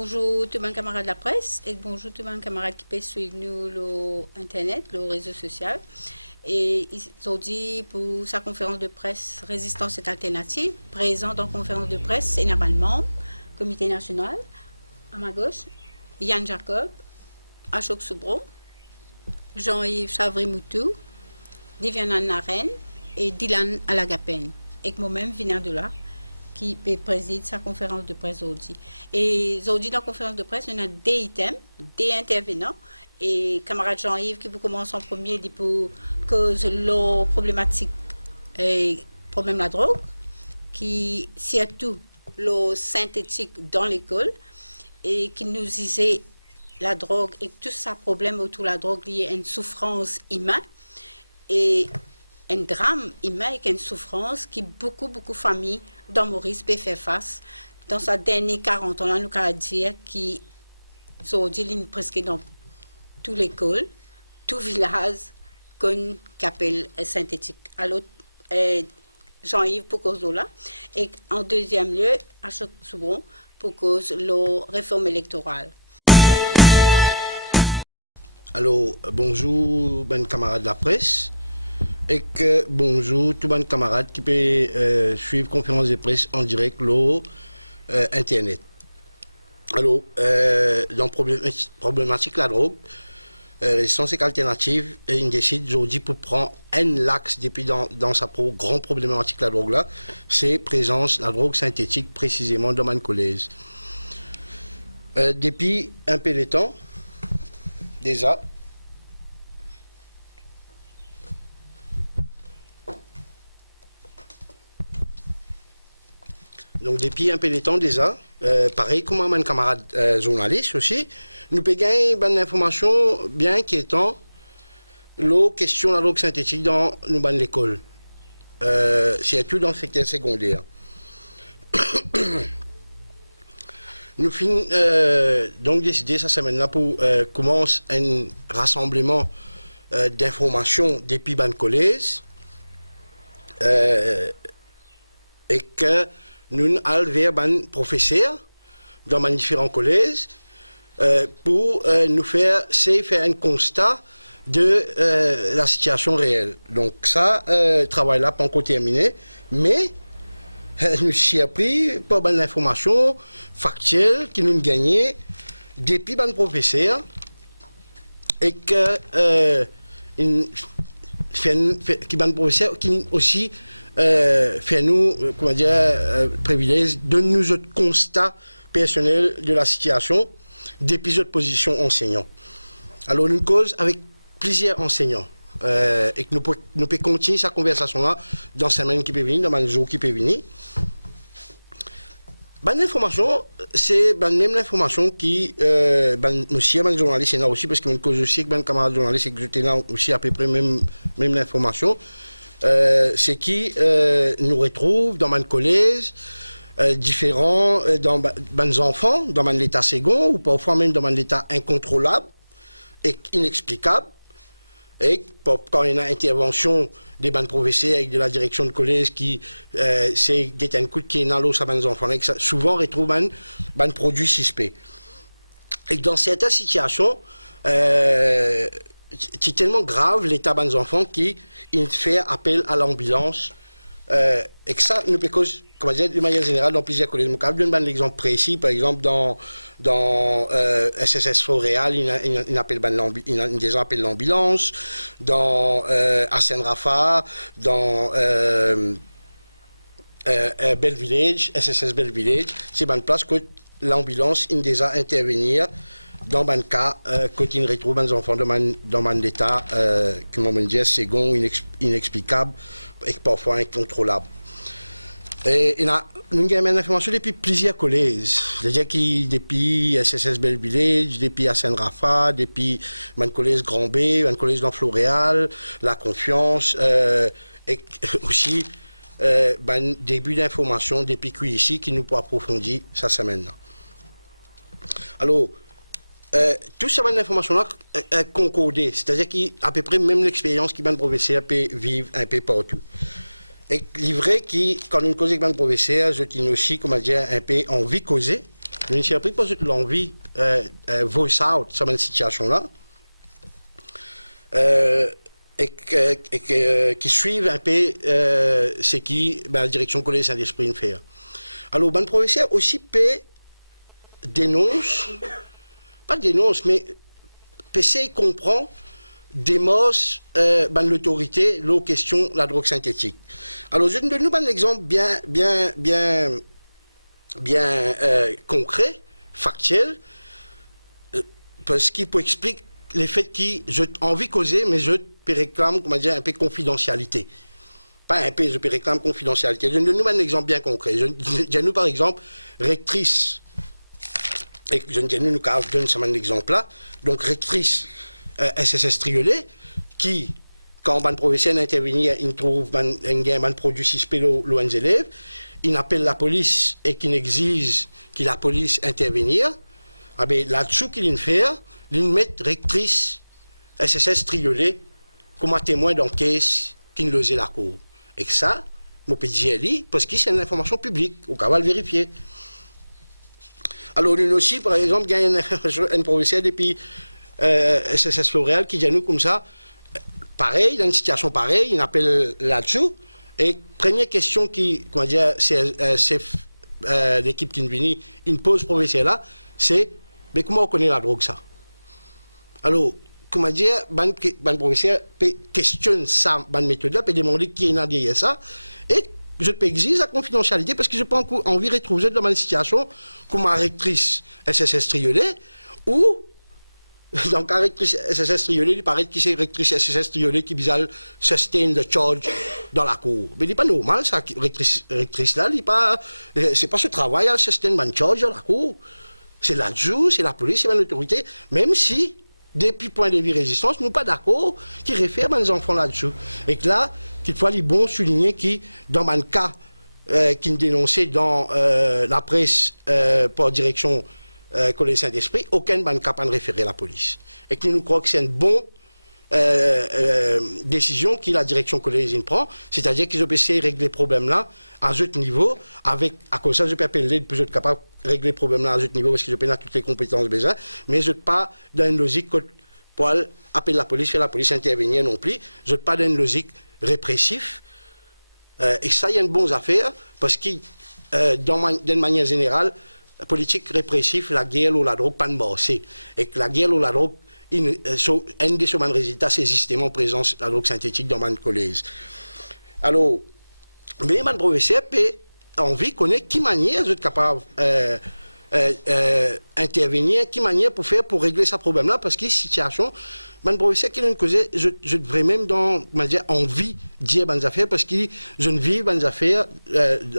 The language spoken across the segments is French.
Bonjour tout le monde camarade de la presse et bonjour tout le monde camarade qui peut suivre nous sur internet, le réseau social. Et ils ont dit pour sa conférence de presse Résistance et alternative, présent dans la conférence de presse, c'est Naban Membre, Comité national, à ma gauche, Yann Jacob, Ashok Soubron, Jean-Yves Chavry-Moutou, Diviana Naren et Dylan Alagapen. Et moi-même, venant de là, qui préside sa conférence de presse aujourd'hui. Et aujourd'hui, dans la conférence de presse, on a des items, des intervenants. Et camarade Jean-Yves, qui vous commence en premier, dit pour cause leur problématique et problème de la drogue, qui surtout le synthétique dans l'école, et qui nous disait la drogue et tout ça problème autour de la drogue lié à une souffrance humaine et un drame humain et une souffrance qui beaucoup de familles dans Maurice peut faire face. Dans sa dernière 40 ans, là, nous allons dire qui aujourd'hui presque dans toute l'école, tout village qu'on appelle synthétique. Alors, Jean-Yves pour cause de là. Et en deuxième lieu, Ashok Soubron pour cause de la réforme électorale. Alors, bonjour, ben camarades de la presse. Et que bonjour, tout bon camarade qui peut suivre conférence de presse en direct sur Internet. Alors, dans problématique la drogue, Résistance et alternative, il décide aujourd'hui pour prendre un axe depuis dans sa grande problématique la drogue là, c'est présence la drogue synthétique précisément dans ma collège. Depuis un peu de temps, déjà, donc depuis un peu de temps déjà, pareil comme un camarade journaliste aussi, nous avons gagné une information bien inquiétante, la question de la drogue synthétique dans l'école, surtout dans le secteur secondaire. Nous finissons donc décidé cette semaine-là pour commencer un rassemblement d'informations depuis le collège et que nous allons vers un professeur dans les différents collèges pour nous faire un constat de la situation réelle. Donc ça, travail là pas encore terminé, mais nous avons appris par l'information factuelle qui nous gagné depuis le professeur et que qui aussi fait nous, comment dire, privilège de nous autres constats personnels de la situation depuis notre position enseignant. Alors, nous cause avec plusieurs enseignants et que nous pouvons continuer cette conversation-là dans la semaine qui peut venir, dans le jour qui peut venir. Bonne information, c'est la même information qui, aussi, un journaliste est là aussi, parce que je cause aussi que un camarade journaliste et que j'étais là aussi à peu près même l'information. C'est qui nous retrouve dans mon collège différents dans mes enfants, dans mon état second ou parfois même dans mon état incontrôlable et inexplicable. Et quand il y a une intervention des bancs professeurs avec de la direction de collège qui c'est un coup qui est dans l'eau à mes enfants, et souvent on retrouve un produit suspect. Et dans certaines situations, c'est tellement grave l'état de nos enfants qu'il fait appel à l'ambulance et que ça nous peut cause, comment dire, de manière générale dans plusieurs collèges. Je vais donner un exemple précis, par exemple dans SSS Floréal, il appelle déjà appelle l'ambulance, dans Arsène Rafa, dans Bell Village, SSS Bell Village, c'est une place que l'ambulance il déjà intervenir dans un cas quand il retrouve des enfants dans un état que l'on dit second, inexplicable et parfois incontrôlable. Et nous avons une information depuis plusieurs collèges, c'est-à-dire que depuis SSS Bell Village, depuis Arsène Rafa, depuis un collège Grand B, un collège dans Floréal, La Confiance, et aussi un début d'information depuis ici qui nous peut approfondir cette semaine-là. Alors, tout cette information-là est concordée, c'est-à-dire qu'à peu près même l'expérience qui va professeur peut vivre un peu partout. Et il est vrai que quand nous causons avec le professeur, je tiens aussi, comment dire, un peu envie de causer Je me suis appris parce que l'envie, voice out, sur cette situation-là, qui suivent un peu ce qui la direction collège Saint-Esprit fait. Alors, le professeur aussi peut dénonce, pas dénonce, mais PC comprend démos l'autorité, la question la drogue synthétique. Alors, je donne un exemple bien concret, factuel, parce qu'il peut expliquer les faits qui, j'ai envie de causer, mais je réclame, comment dire, un peu confidentialité. Pas un peu, je réclame confidentialité. Je donne un exemple bien concret. Je donne par exemple, rectrice, et je donne un exemple là, donc rectrice SSS Triolet, qui, quand un professeur intervient, il trouve un produit suspect aux élèves, il appelle la police et qu'il exige que la police intervenir, ah ben, là-dessous qu'il fait, il met rectrice SSS Triolet comme un témoin d'enquête qui ne losait la cour. Et que ça, je peux dire, parce que c'est une information publique, au cas où vérifier. Alors, nous aussi, par exemple, il y a un professeur depuis SSS Floréal qui dit à nous comme ça, pareil, dans une situation pareille, il appelle là-dessous, et première question qui, comment dire, c'est l'équipe qui vient, il pose professeur là, c'est, mais comment on connaît la drogue ça? Alors, comment dire, le professeur questionne ça, la méthode-là, peut demander qui est derrière ça, et je peux exiger la confidentialité parce que je n'ai pas envie de retrouver dans une situation comme la rectrice SSS Triolet, ou, donc la rectrice SSS Triolet, il paraît que c'est la rectrice SSS Triolet qui vise à sustain the charge dans la cour. Mais il n'est pas normal, ça, rectrice-là, c'est pas ce travail à sustain the charge dans la cour. C'est l'adjoint, c'est la police, c'est l'autorité, même si, depuis point de vue résistance, nous ne sommes pas d'accord qui réfèrent les enfants là-dessous. Et que là, qu'il faut aller bon souligner que dans un cas qui nous dénonçait dans la presse par direction Collège Saint-Esprit, aucun cas n'a référé à la police. Et que nous croyons que c'est une bonne décision que la direction Collège prend, c'est-à-dire qu'ils ont essayé de régler le problème-là à ce niveau, avec, à cause de ça, je peux appeler plus être capable de régler le problème-là à ce niveau, parce que je peux toutes les compétences besoin, mais je ne suis pas dans une logique pour appeler la police, faire la police intervenir non plus, je ne suis pas dans une logique répressive, et ça, il y a une bonne affaire, parce que, d'une manière générale, la politique répressive, la guerre ou la drogue, pas de marché, et que la guerre ou la drogue, un des résultats, c'est justement présence de la drogue synthétique dans mon collège. Alors, mais mon professeur peut envie de connaître qui manière je suis capable d'intervenir, qui manière pour faire pour régler ce problème-là, parce que situation, mon professeur qui a une cause, je devrais même dans, dire, envie de dire bonnes affaires, parce que je ne vis bonnes affaires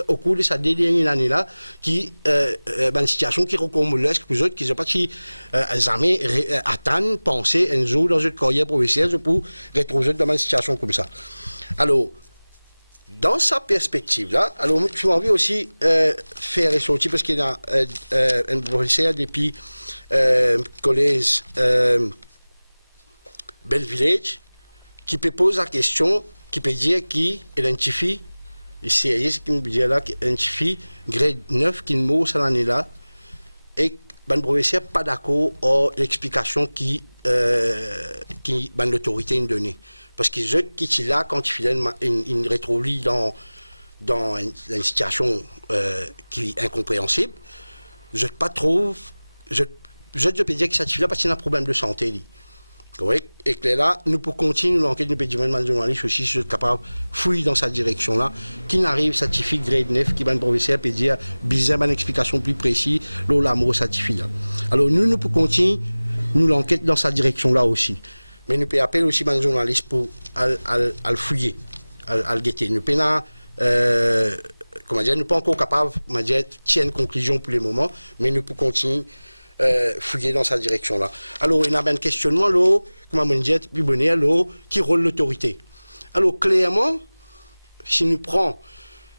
au cours de cette dernière année-là, qui une situation qui recommence plus autres, qui ne sont pas jamais attendre, penser un jour dans une carrière professionnelle pour retrouver dans une situation comme ça. Alors, dans sa perspective-là, alors j'ai envie aussi faire ressortir, parce qu'il y a un professeur depuis collège Bellevillage qui peut poser la question, qui peut dire qu'il identifie, ici, ce qui me dit là, qu'il identifie grade 9 qui mourut cette année-là, et le professeur n'est pas d'accord avec l'explication qui l'autorité a donnée. Parce que ceux qui sont là, quand ils retrouvent dans une situation qui est incompréhensible, je ne pas trouve, je peux dire que ça suffit là parce qu'il y a un problème de santé. Oui, et que là, nous pour continuer l'enquête, nous pouvons demander aux journalistes aussi si je suis capable de fouiller dans cette direction-là, qui n'arrive certifié grade 9, qui va un professeur peut dire, bizarre, une explication plus précise, là, l'amour certifié là. Alors nous pour continuer, nous l'enquête dans cette direction-là aussi. Mais nous pouvons appeler aussi les journalistes pour le fouiller, à le guetter. Nous pouvons, comment dire, nous pas encore capables de tirer une conclusion pour le moment, mais nous pouvons continuer fouiller dans cette direction-là. Alors, il y a un questionnement, là, comment on dit, plus bonnet, là, qui rôle l'autorité. Alors, clairement, si nous prenons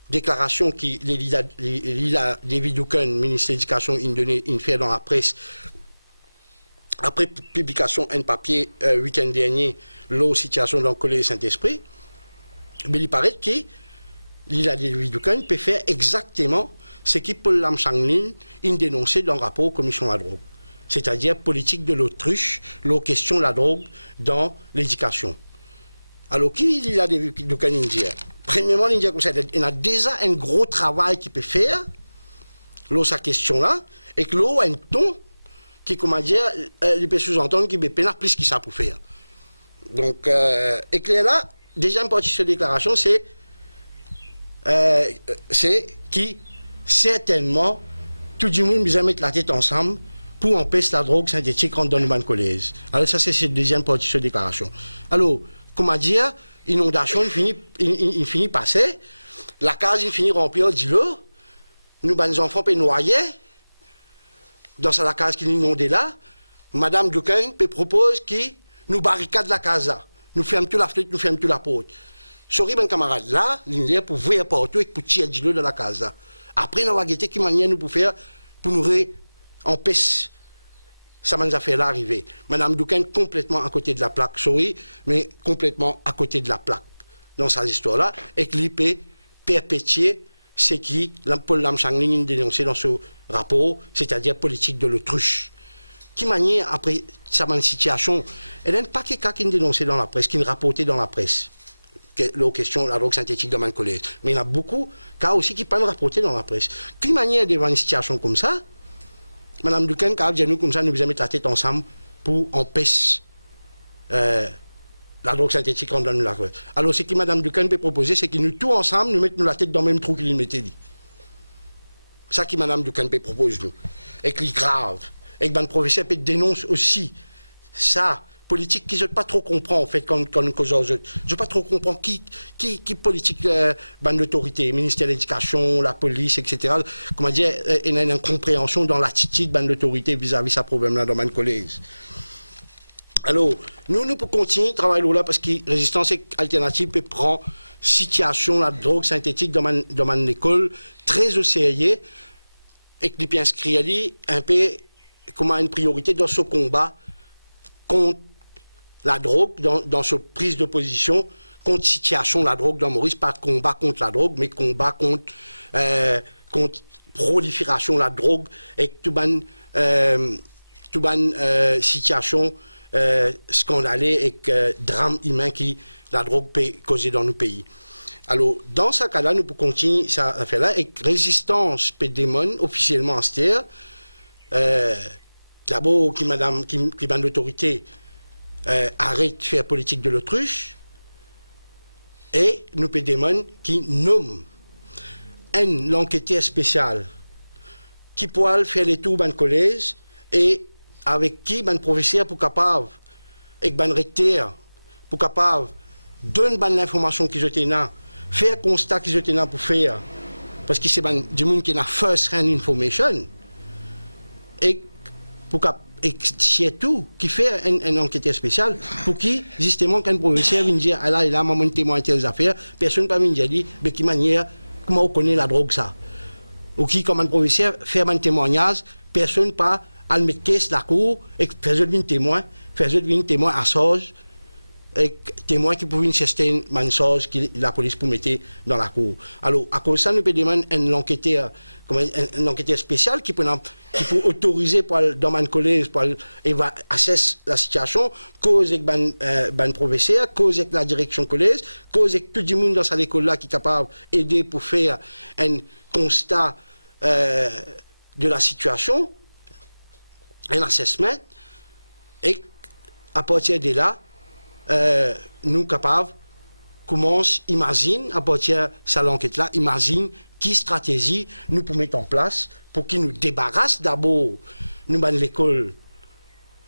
déclaration qui David Ducan, ministre de l'Éducation, il fait dans la presse, après publication d'un papier week-end dernier, la situation dans le collège Saint-Esprit, mais il paraît que David Ducan peut faire exactement c'est que Paul Lam Changlin, il dénonçait dans le rapport Commission à la drogue. C'est-à-dire politique de l'autruche, la question de la drogue dans l'éducation. Alors, qui il a des Canadiens? Premièrement, l'Indien, il a déjà un gros travail qu'il peut faire, là, sa question-là, et que là, un ton qui, comment dire, il peut sous-entendre qu'il peut faire plus qu'il ça pour faire. Donc, et que là, deuxième partie de cette déclaration, c'est qui, certainement, tout le monde besoin mettre la tête ensemble pour empêcher la drogue synthétique rentrer dans le ban collège. Alors, ça, c'est cette deuxième partie de cette déclaration. Alors, comment dire, inondation, il finit passer, la case, il finit remplir d'îlots, nous, ben, les enfants peuvent noyer, dans la case qui est inondée là, Madame Duquin propose qu'il nous barricade la case là, nous fermons toute la fenêtre, nous fermons toute la porte. Sorry, ben camarade, là, l'Indien pour voir partout et pour tirer d'îlots dans la case là. Après, nous avons guetté qui manière nous pour faire, pour nous empêcher ça m'a fait là arriver. Madame Duquin complètement à côté de la plaque, sorry, mais complètement à côté de la plaque dans cette histoire-là, et que l'IP perpétuer ce qui Paul Lam Changlin dénoncé dans ce rapport, c'est-à-dire politique de l'autruche. Qui manière, après cette situation, elle n'a pas quelqu'un qui dénoncé dans la presse, qui rapporté dans la presse, la question de la drogue synthétique dans mon collège. Mais il y en a beaucoup cas aussi qui peuvent rapporter dans la presse. Qui manière devant une situation comme ça, Madame Duquin, quand nous comme ça, nous devons mettre la tête ensemble pour empêcher la drogue synthétique en donne la rue. Alors, ce que Madame Duquin peut proposer, c'est que nous tous ensemble, nous mettons la tête dans le même trou qu'il mettait dit. Ça que Madame Duquin peut proposer, nous. Et que c'est grave. Et que le professeur peut dénoncer aussi ça, politique qui ne pas trop comprend, en fait, quand je ne pas trop comprendre qui politique, l'autorité, ministère de l'Éducation, la police, etc. Comment dire, il y a une incompréhension dans l'attitude de l'autorité vis-à-vis de ce problème-là dans mon collège. Alors, nous pouvons continuer de travailler là parce que la résistance alternative peut prendre situation la drogue synthétique dans mon école très au sérieux et qu'il peut inscrire un peu comme une priorité dans ce combat contre la drogue, dans ce prise de position contre situation de la drogue dans Maurice, pas combat contre la drogue, mais combat contre prolifération de la drogue et toute une situation scandaleux et drame humain qui la drogue peut causer dans nos pays. Alors, dans ce cas-là, nous pouvons continuer cette affaire-là et résistance peut démon officiellement en terre. D'abord, qui l'autorité arrête de faire politique de l'autruche et nous pouvons démon qui nomme un enquêteur spécial qui pourra faire les tours dans le collège et avec qui le professeur pour capable et le recteur pour capable donner l'information qu'ils ont là, faire constat qu'ils ont là pour faire parce que c'est du monde qui a first hand information et pour et surtout qui fait un enquêteur spécial pour qui justement quand le professeur vient dire ah là il a maman témoin telles affaires personne pas vient dire de quelle manière comment on connaît la drogue ça ou qui comme un professeur fait un témoignage personne pas à le mettre caisse la cour et faisait venir témoin à Sorge et témoin qui pouvait une certaine mensonge que la police peut mettre dans la cour. Alors, à cause de ça, nous pouvons demander un enquêteur spécial qui peut autoriser dans mon collège pour assesser la situation, cause avec le professeur, cause avec la direction collège, cause avec tout le monde dans cette école-là qui est capable d'aider pour faire un constat de la situation, un assessment, et à partir de là, nous capables commence imagine à partir de cette enquête-là, imagine quelle stratégie nous pouvons mettre en place pour qu'ils nous débarrassent d'abord nous de l'école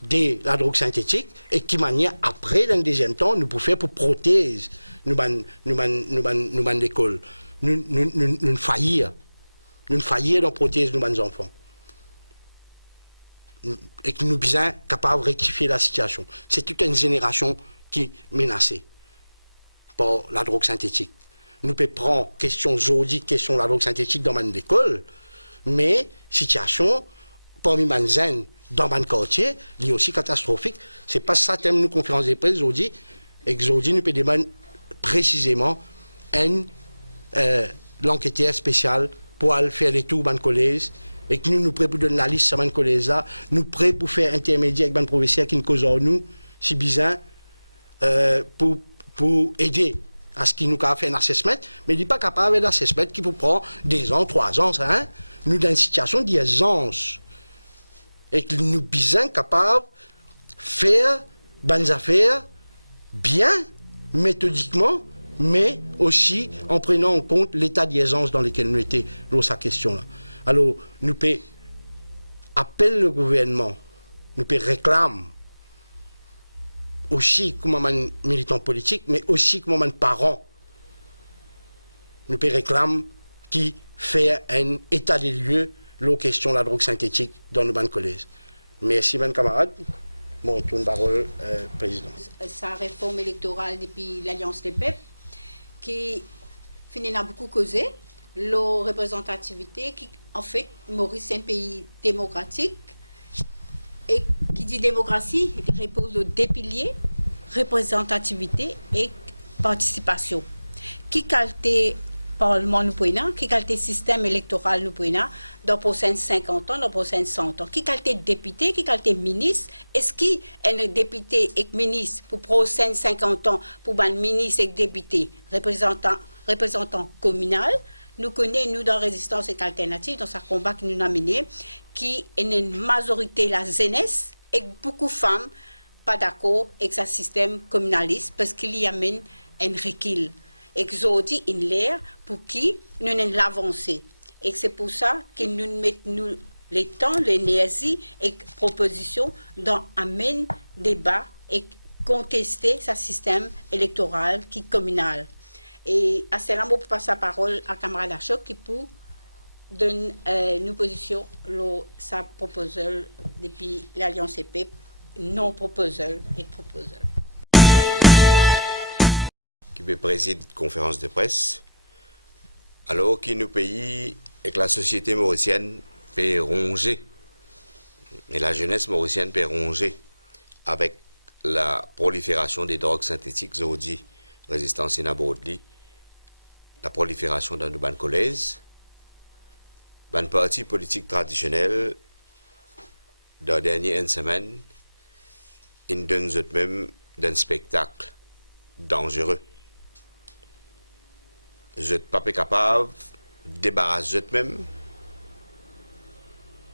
de la drogue synthétique et qui manière après dans le deuxième temps nous pouvons faire pour protéger nous de l'école nous faillir dans protéger nos enfants et que nous sommes capables de rectifier la situation. C'est toute une génération qui est menacée par la drogue synthétique. Nous pouvons prendre question aujourd'hui, question de la drogue synthétique dans l'école, mais situation parmi les jeunes dans le quartier, est aussi catastrophique. C'est pas ça thème de nos conférences de presse aujourd'hui. Et aujourd'hui, nous pouvons demander précisément l'enquêteur spécial pour aller faire les tours dans le collège, et que nous prêts pour donner la liste sur le collège là, nous prêts pour faire intermédiaire avec le professeur qui nous cause nous, si bizarre, pour aider à ce qu'il nous a fait un assessment, mais il n'est pas capable d'un assessment qui peut prendre 2 ans, 3 ans, ça, hein? Nous dans une situation d'urgence. Et que nous sommes capables de faire bonnes affaires bien, méthodiquement, mais aussi en prenant en compte l'état d'urgence dans lequel nous étions dans sa question-là. Alors, nous pouvons appeler le gouvernement, nous pouvons réclamer aussi comme un militant politique, mais aussi comme un parent. Nous pouvons réclamer qui fait un état des lieux la question de la drogue synthétique dans nos collèges. Merci, mes camarades. Bon, tourne de parole, président. Sa réforme électorale depuis l'Alliance des peuples, qui finit à beaucoup causer, la représentativité, qui en fait, Maurice est un pays démocratique, et qui dit démocratie, il repose sur 2 piliers, représentativité et participation. Qui qualité Parlement nous prenons, qui qualité système électoral nous prenons dans les prochains 50 ans, dans les prochains 100 ans, qui qualité député, qui qualité ministre, est-ce qu'il est député et ministre pour les prochains 50 ans, pour un ministre et député, représentant communal, nous connaissons, nous, dans Résistance et Alternative, dans ce combat que nous avons mené, qui est une majorité la jeunesse et beaucoup de femmes pas d'accord avec ce système communaliste parce qu'il y amène un recul. Et que aujourd'hui, une l'air pour qui nous avons l'avancée. Et c'est pour ça que nous mettons le temps, l'énergie et propositions dans amène débat et contester ce système électoral qui est communal. Et à cela, je passe la parole à camarade Achok qui peut donner une position sa proposal depuis l'Alliance EP, non proposal et proposal. Qui préside conférence de presse, alors que nos pays et que la société mauricienne peut ronger, et la jeunesse mauricienne peut ronger avec la prolifération des drogues synthétiques, aujourd'hui, résistance inabordée, la prolifération dans nos bancs collèges, ban parti politique traditionnel, dans la dernière semaine, ils donnent même d'un spectacle dangereux. Je ne suis pas capable de débarrasser même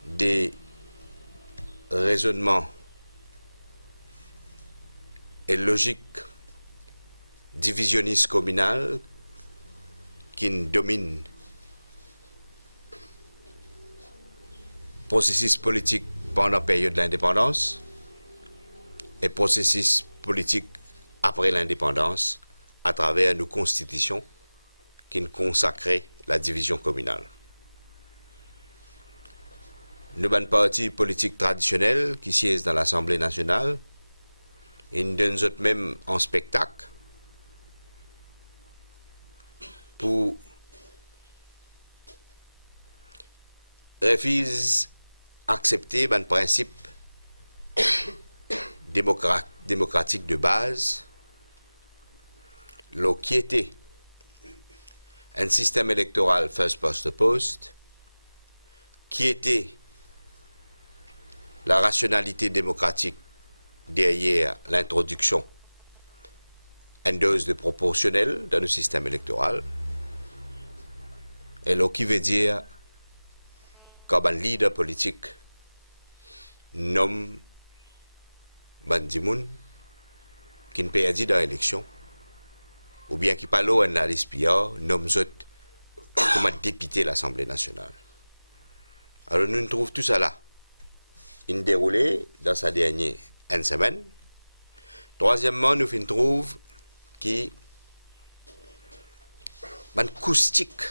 des raisonnements et logiques divisionnistes communales qui dominent le processus politique pendant la période de l'indépendance et le processus politique après l'indépendance à travers nos constitutions qui consacraient la division communale. Nous avons un parti politique traditionnel qui siège dans l'Assemblée nationale et nous donnons même en spectacle pour refuser accepter un principe démocratique de base, qui était un système électoral first past the post, qui était la rationalité démocratique derrière l'introduction d'une dose de proportionnel dans le système électoral, et qui veut dire comme un leader politique nomme Bandimoun qui ne perdit dans l'élection, ou bien qui parle en l'espia, nomme comme un député de l'Assemblée nationale. Alors nous trouvons tout ça là. Il déroulé dans sa dernière semaine. Troisièmement, nous trouvons qui un acoustique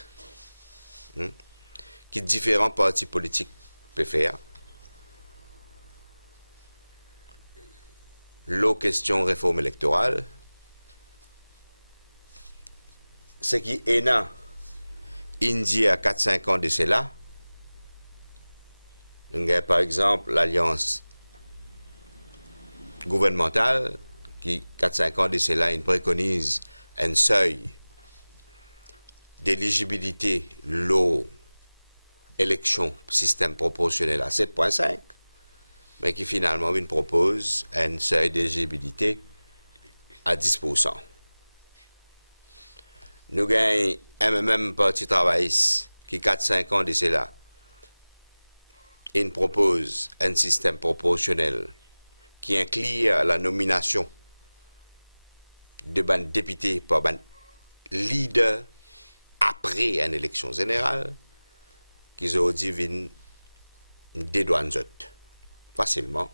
que différents partis politiques peuvent faire. La question réforme électorale, ce qui est là, Indie à 4-5 ans de cela, nous avons par exemple l'alliance gouvernementale qui, 4-5 ans de cela, il préconise un seuil d'éligibilité l'eau élection système proportionnel à 7,5, mais qui finalement il propose un seuil d'éligibilité à 10%. Nous gagnons un même parti travailliste qui 4-5 ans de cela, il propose un système proportionnel qui inclut la nomination de ban député par ban leader après une élection générale, qu'ils ont dit viennent dédouaner facilement,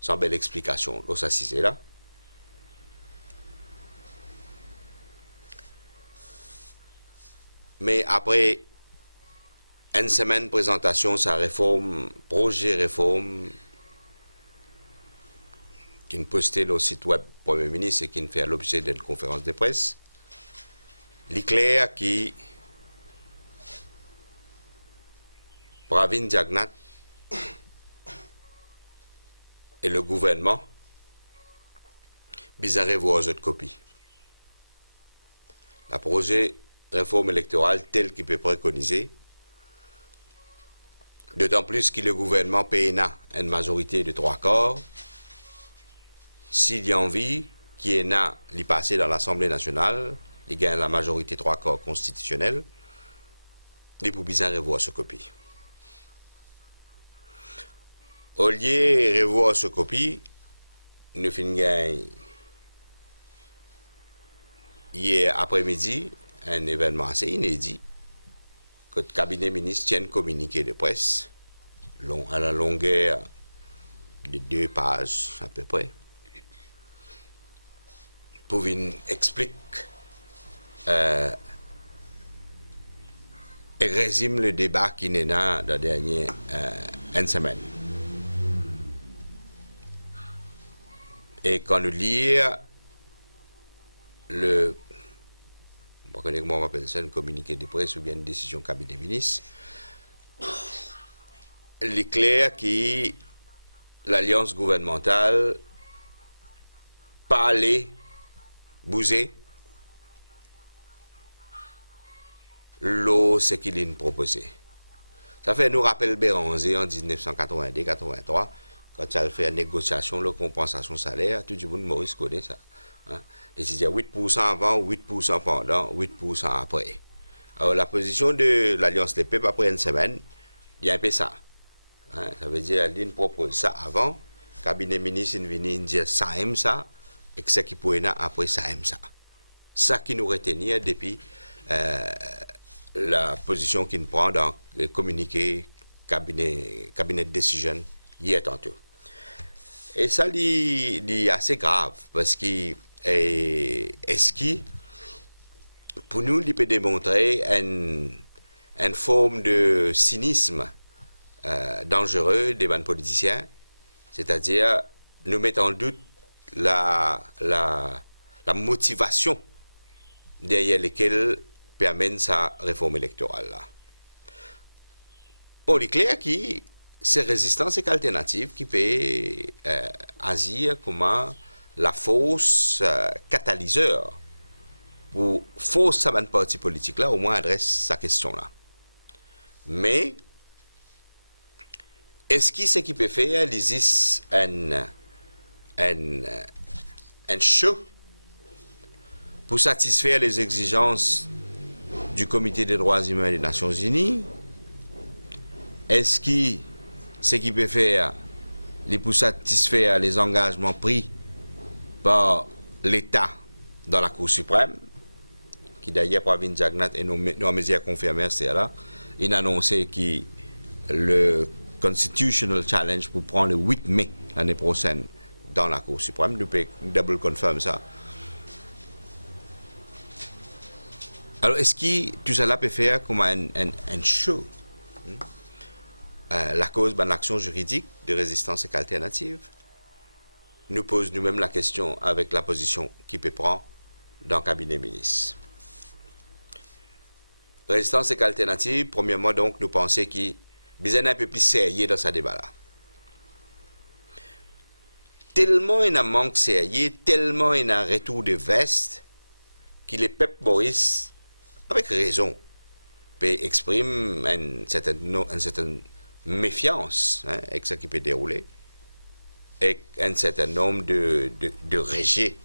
sans belle explication. Donc ça c'est là. Mais après une semaine de présentation, sa réforme, projet réforme, qui nous posté le site web Premier ministre et qui nous fait l'objet d'une conférence de presse, l'éclair qui Pravin Jagnat et le gouvernement bizarre voir autres copies. La projet réforme électorale tel qu'il peut préconiser, d'autant plus que le gouvernement PNA a une majorité de 3/4, s'il y a envie, qui est là, l'y passer dans l'Assemblée nationale, il gagne la majorité 3/4 constitutionnelle, il peut bizarre revoir ce copie. Au lieu de revoir ce copie, nous finissons hier après-midi un événement assez inédit que le cabinet ministre tient un communiqué de presse à la longueur de 2 pages à peu près pour expliquer et résume le débat qui n'est là dans la dernière une semaine. Et quand nous lisons je ne sais pas comment on appelle ça, un communiqué de presse ou bien une décision cabinet ministre, il est clair que l'alliance gouvernementale parlait, bouger, ce qu'il a proposé. Ça fait nous rappelle Béranger en 1982-83, quand il a fait une négociation, la compensation salaire, tout le monde Maurice connaît ça. Hein? Et c'est-à-dire 8% avant, 8% pendant, 8% après. Alors la position de l'Alliance des peuples après une semaine, il y a un peu ça. Hein? Ça veut dire qu'elle propose ça avant, le cabinet ministre vient dire ça aime ça, et que ce qui pourrait être après ça aime ça. Ça qui nous retenir depuis la position qu'il prend dans le communiqué cabinet de décision hier tantôt. Et ça est assez grave parce que est-ce que pour nous il peut démontrer une forme de cynisme dangereux des bandes politiciens, c'est-à-dire nous mettre en doute la motivation derrière laquelle permet sa réforme électorale là. Bon, il est clair que c'est résistance et alternative qui peut agir comme la fausse catalyseur pour force sa parti politique là au moins adresse sa question là. Mais est-ce que ce qui peut faire existe un show pour satisfaire les exigences du Comité des droits humains des Nations Unies? Est-ce que ce qui peut faire pour satisfaire les engagements pris par l'État dans la Cour suprême, qui d'ailleurs Pravin Jagnat et nos médias confirmés, c'est là, il a annoncé que le Constitutional Challenge pour prendre le 8 mai l'année prochaine dans la Cour suprême, nous pouvons double confirmer ça. Alors, est-ce que tout cela peut faire comme un show? La cause de l'action juridique de résistance et alternative nous pose nous-mêmes la question avec la position qui peut prendre dans le cabinet ministre. Résistance et alternative, premièrement, donc, nous pensons qu'il y a un peu plus sérieux dans ce débat-là. Tellement il y a un manque sérieux, tellement il y a un retour de veste, que le peuple Boris, avec raison, exprime une certaine méfiance avec ce qui peut dérouler, et un certain nombre de rejets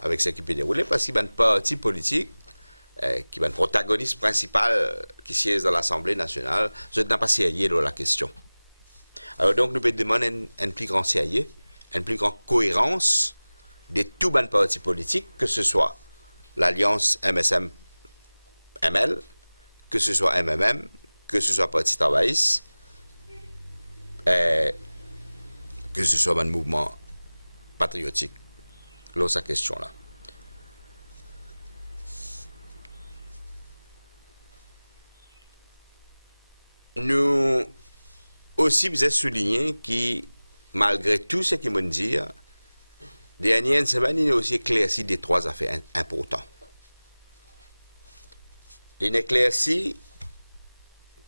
avec ce qui peut dérouler, parce qu'il y a un parti politique qui est un protagoniste principal qui siège dans l'Assemblée nationale, je n'ai pas sérieux dans la question. Alors donc, nous devons demander un plus grand sérieux, une plus grande cohérence de tous les partis politiques, que ce soit l'Alliance MSM-ML, que ce soit MMM, que ce soit Parti travailliste, que ce soit un mouvement patriotique, là, sa question-là. Nous aussi vous avez souligné que malgré tout ce qu'ils m'ont dit, dernière semaine, il a aussi éclairci des trois affaires importantes. Il a éclairci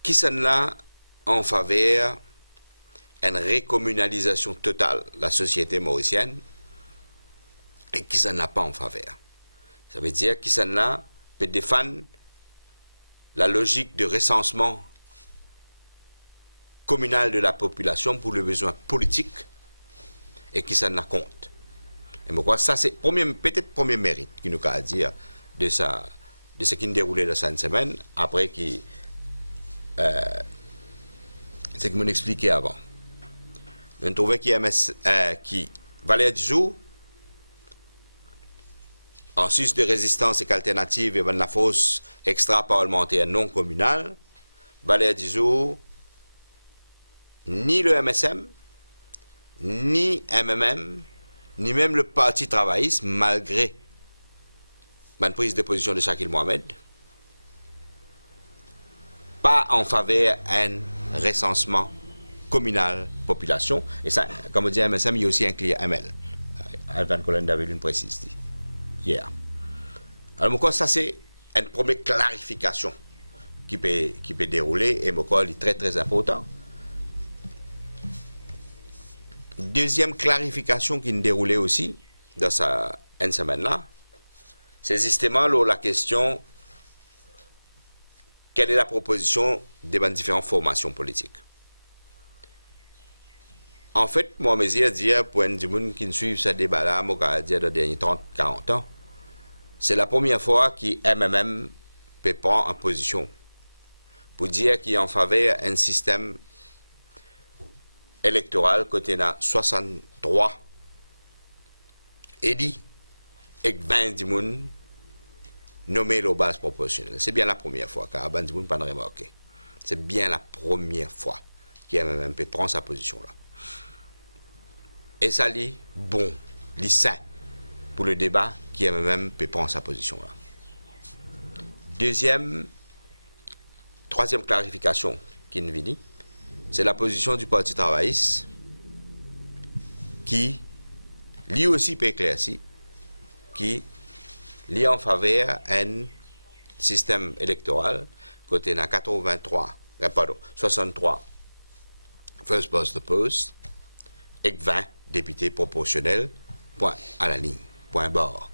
qui sont là en faveur d'une recommunalisation totale de la société mauricienne et qui sont là pas en faveur. Ça veut dire qu'ils sont là pour défendre la logique de recensement communal de la population pour les besoins politiques et qui s'en a compte. Et moi, ça c'est peut-être le premier mérite qui nous a dire de ce qui nous déroulait dans cette semaine, après ce qu'il m'a expliqué avant. Je trouvais qu'il valait du jour, en sus de résistance et qu'alternative, et la force extra-parlementaire non communale, valait du jour, ni le MSM, ni MMM, ni même le Parti travailliste, malgré ma prise de position de Shakil Mohamed, pas en faveur d'un recensement communal population. Et ça, comme on dit MSM, il y a aussi un client ML. Alvan Colenda avait une précise dit hier. Alors, ça c'est une première clarification qui peut dérouler et il est très très important. Deuxième clarification qui nous déroulait aussi dans une semaine-là, c'est justement la question quelle est la proposition des différentes formations politiques. En fait, moi, mes yeux dire pour un gens qui suivent ce débat-là, moi, dire dans les derniers 30-40 ans, c'est la première fois que MMM peut prendre en position pour dire qu'il est en faveur d'un système électoral côté na 63 élus et 20 dimoun nommés aux bases proportionnelles. C'est bien la première fois, car Aban Dimoun pas de remarquer. C'est bien la première fois qu'il MMP prend sa position là. Et ça lit bon, lit sain pour le débat qui MMP prend sa position là. Troisième clarification qui nous dit, c'est la position du Parti travailliste qui, lui aussi peut éclaircir, qui lie en faveur un système électoral côté na 63 first past the post et 20 députés proportionnels, point à la ligne, point barre.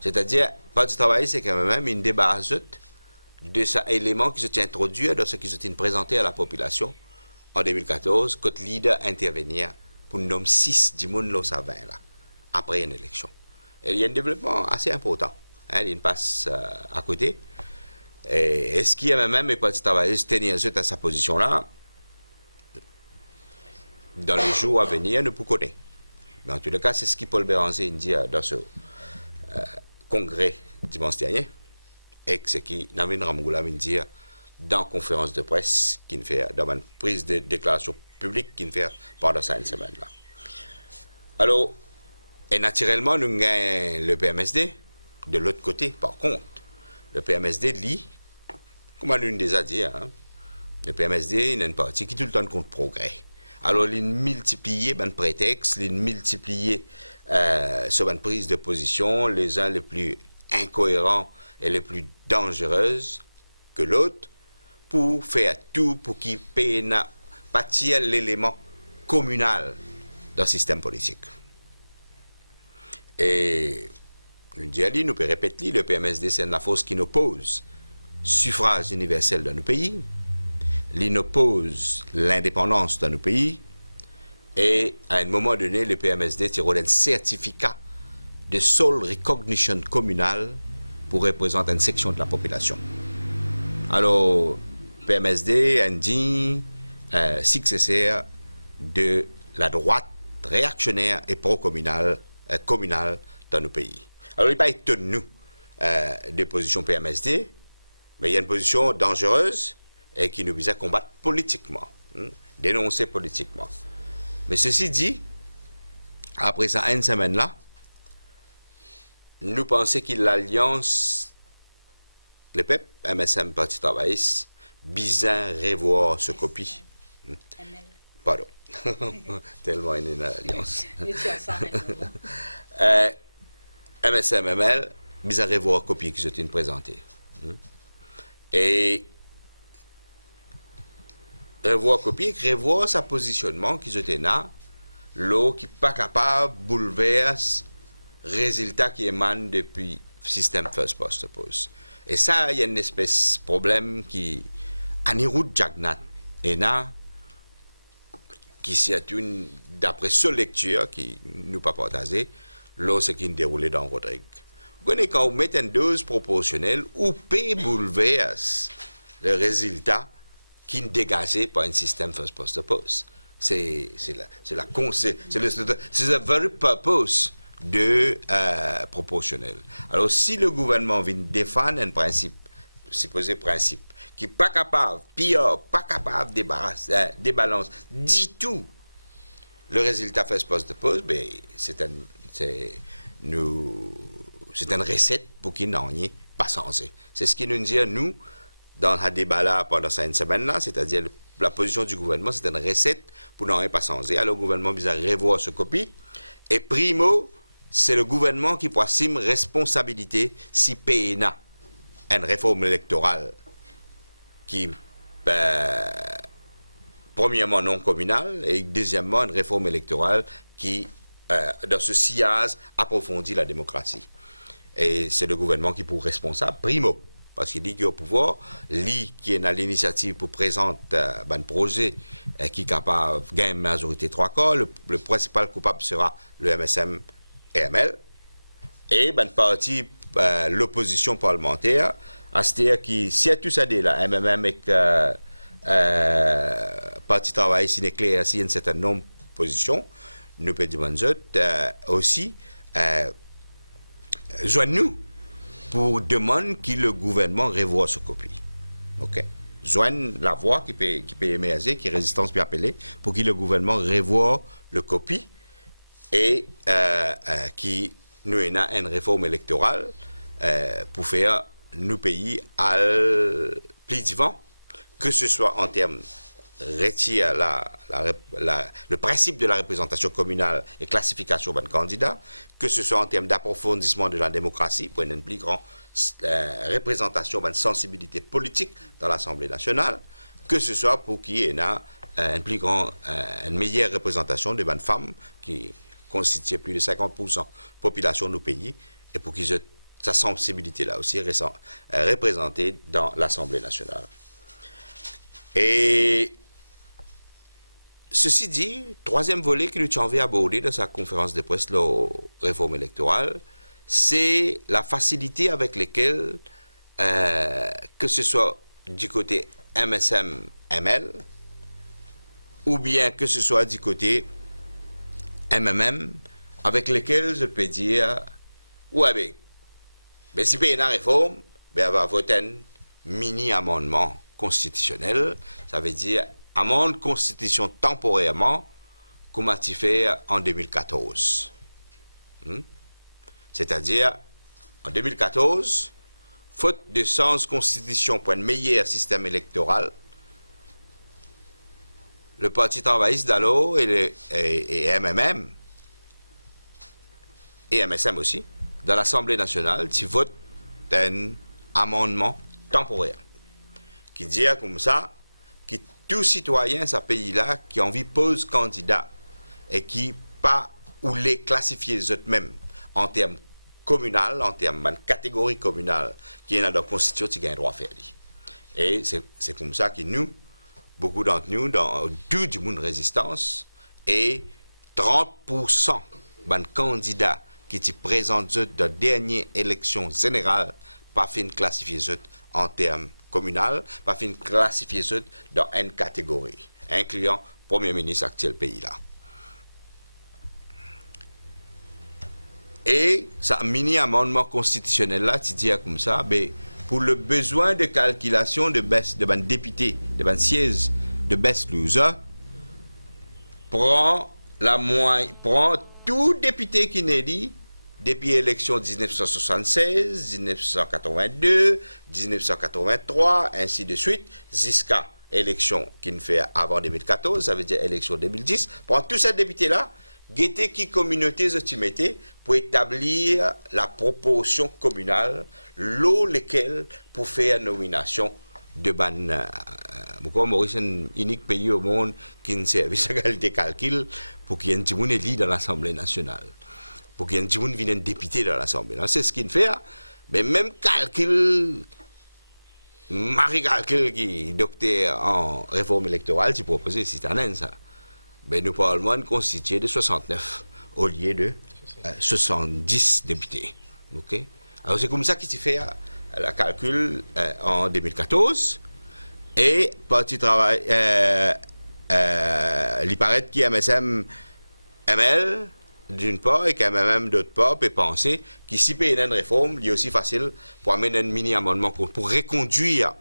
C'est-à-dire, le Parti travailliste, c'est quand même une débarrasse de ces éléments qui se sont introduits dans ce qui se sont présentés à la population en 2014, quand le leader intervenir pour nommer 6 du monde là, après une élection. Et il y a un développement assez important. Il passe à côté. Et est-ce qu'il y a même les partis travaillistes tenir à sa position-là? Dans les jours à venir, nous pouvons connaître. Mais en tout cas, c'est ce que Paul Béranger dit dans ce congrès dimanche dernier. Et ce qui Navin Ramgoula vient dire dans la conférence de presse qu'il fait, dans une prise de déclaration publique qu'il fait pendant cette semaine-là. Alors, et naturellement, nous avons le PMSD. De l'autre côté, par contre, le PMSD lit, comme on l'a déjà dit, le PMSD il a une partie qui tout le temps compte progrès. Alors, il multiplie les prétextes, il multiplie sur une prise de position, les uns les plus incohérents et les plus dangereuses que l'autre, pour faire tout pour qu'il bâtir l'élément communal dans le système politique. Et nous disons, nous peut répéter, le PMSD, c'est la force qui nous pose suffrage universel dans nos pays, il nous pose l'indépendance dans nos pays, et à un moment donné, le PMSD tire un certificat de sole recognition communale pour représenter une section de la population. Alors, PMSD a dit successeur de la droite réactionnaire et pro-communale communale dans nos pays. Alors, il n'est pas étonné de position PMSD, mais il y a une position dangereuse et qui nous vise à combattre politiquement, dénoncer politiquement. Mais ceci dit, après ça, une semaine là, nous pensons que l'alliance, le PEP, MSM, Parti travailliste, bizarre revoir ce copie. Pardon. Tellement une alliance. MSM, ML, bizarre revoir copie qui s'est présentée. Et revoir sa positionnement qui était là, l'eau qui n'est pas capable de bouleverser résultat qui émane depuis le système First Past the Post. Et ça, il y a une espèce de problème qui, à Niroud Jagnat, et là, qui c'est une, d'après seule lecture, qui nous pas partagé, là, ce qui est déroulé dans Rodrigue. Vous connaissez, quand vous mettez une dose proportionnelle, ou peut bouleverse le résultat qui est dégagé par un système First Past the Post. C'est le very purpose de proportionnel. Alors, si le gouvernement vient défendre un principe, supposé principe, qui n'est pas capable, pire, pas capable de débalancer du tout le résultat First Past the Post, ben, c'est une recette pour qu'il n'en ait pas changé. C'est ce qui nous dit, nous, dans le débat là, pendant cette semaine-là, c'est-à-dire la position du gouvernement, c'est une recette pour n'en pas changer. Alors, le gouvernement vise à revoir ce copie. Et primo, c'est le gouvernement qui peut assumer responsabilité si PNA, une réforme électorale qui, premièrement, non communale, et deuxièmement, une réforme électorale qui, dans ce sillage, approfondit la démocratie. Et c'est le gouvernement qui est pour responsable, primo, parce qu'il dit qu'il est au pouvoir, lui qui est à l'initiative pour présenter un projet qui est capable de gagner une majorité 3/4, le principal coupable sera le MSM et ML, et ben parti l'opposition parlementaire, c'est-à-dire qui, si à tout ça dit là, MMM et Parti travail, si n'est clair, si il y a une certaine non-position, nous peut dire aussi, joignez-nous pour demander que le gouvernement revoie ce copie. OK? Joignez la voix qui peut émerger, qui est résistance peut appeler, pour que le gouvernement revoie le copie et qui nous ait une réforme électorale pour faire nos pays à plus vivant, que ce soit en termes retire le principe de la représentation communale et classification d'un candidat, que ce soit en termes d'approfondissement de la démocratie pour une plus grande représentation d'une sensibilité politique dans l'Assemblée nationale, que ce soit pour qu'il y ait une meilleure représentation de femmes qui constituent plus de 50% de la population de nos pays et pour qu'ils aient sa sensibilité là aussi représentée dans l'Assemblée nationale. Et ceci dit, troisième volet que nous avons abordé dans sa conférence de presse, la réforme électorale, c'est la facilité avec laquelle, que ce soit du côté MSM-ML, ou bien que ce soit du côté MMM, avec lesquels je peux dire, ouais, mais si il y a une réforme, ben, on va voter un mini-amendement constitutionnel, ça veut dire amende constitution temporairement, comme a été fait en 2014. C'est-à-dire, en 2014, faute de sens constitution pour un meilleur système électoral, le Parti travailliste d'alors et MMM, et MSM aussi, dans l'Assemblée nationale, tu votes un amendement temporaire qui dit comme ça que tout citoyen de ce pays-là qui a envie de poser candidat et qui pas ou les classifier eux-mêmes en termes communal, en termes de catégorie communale, qui est dans la Constitution, qui a un droit à faire. Et c'est comme ça que nous, beaucoup d'entre nous, dans tout du monde résistance, et 30% de candidats qui se présentent dans la dernière élection générale, pas fin classifier en termes communal, pas fin classifier dans une catégorie, incluant Premier ministre actuel pays là. Et ça mini-amendement constitutionnel là, tu dis comme ça, ben, pour le besoin de calculation de baisse de ban député, de ban siège de baisse loser, prend tout député qui n'est dit depuis l'élection 1976, 1982, 1983, ainsi de suite, jusqu'à l'élection qui nous fait avant 2014, ça veut dire élection 2010, prend tous ces députés-là, guetter qui communauté tu mettais pour établir la proportion communale, lesquelles pour faire nomination de ban. Pourquoi Maurice est un unique pays au monde qui ne service à qualité calcul pour qu'il y ait un petit monde élu dans l'Assemblée nationale. Pour qu'il y ait un petit monde vienne député dans l'Assemblée. C'est ce qu'il fait. Mais même calcul, Marie Calcul, qui est docteur en réforme électorale, tu proposes citoyen ça. Mais nous parlons constitué de 69 au lieu de 70 députés. Okay? Alors c'est comme ça qu'il s'est fait le calcul en 2014. Et parti travail, il paraît qu'il y a MSM ML d'une part et qu'MMM d'autre part peut penser qu'ici il y a une réforme, il est aussi facile pour amener un mini-amendement pour reconduire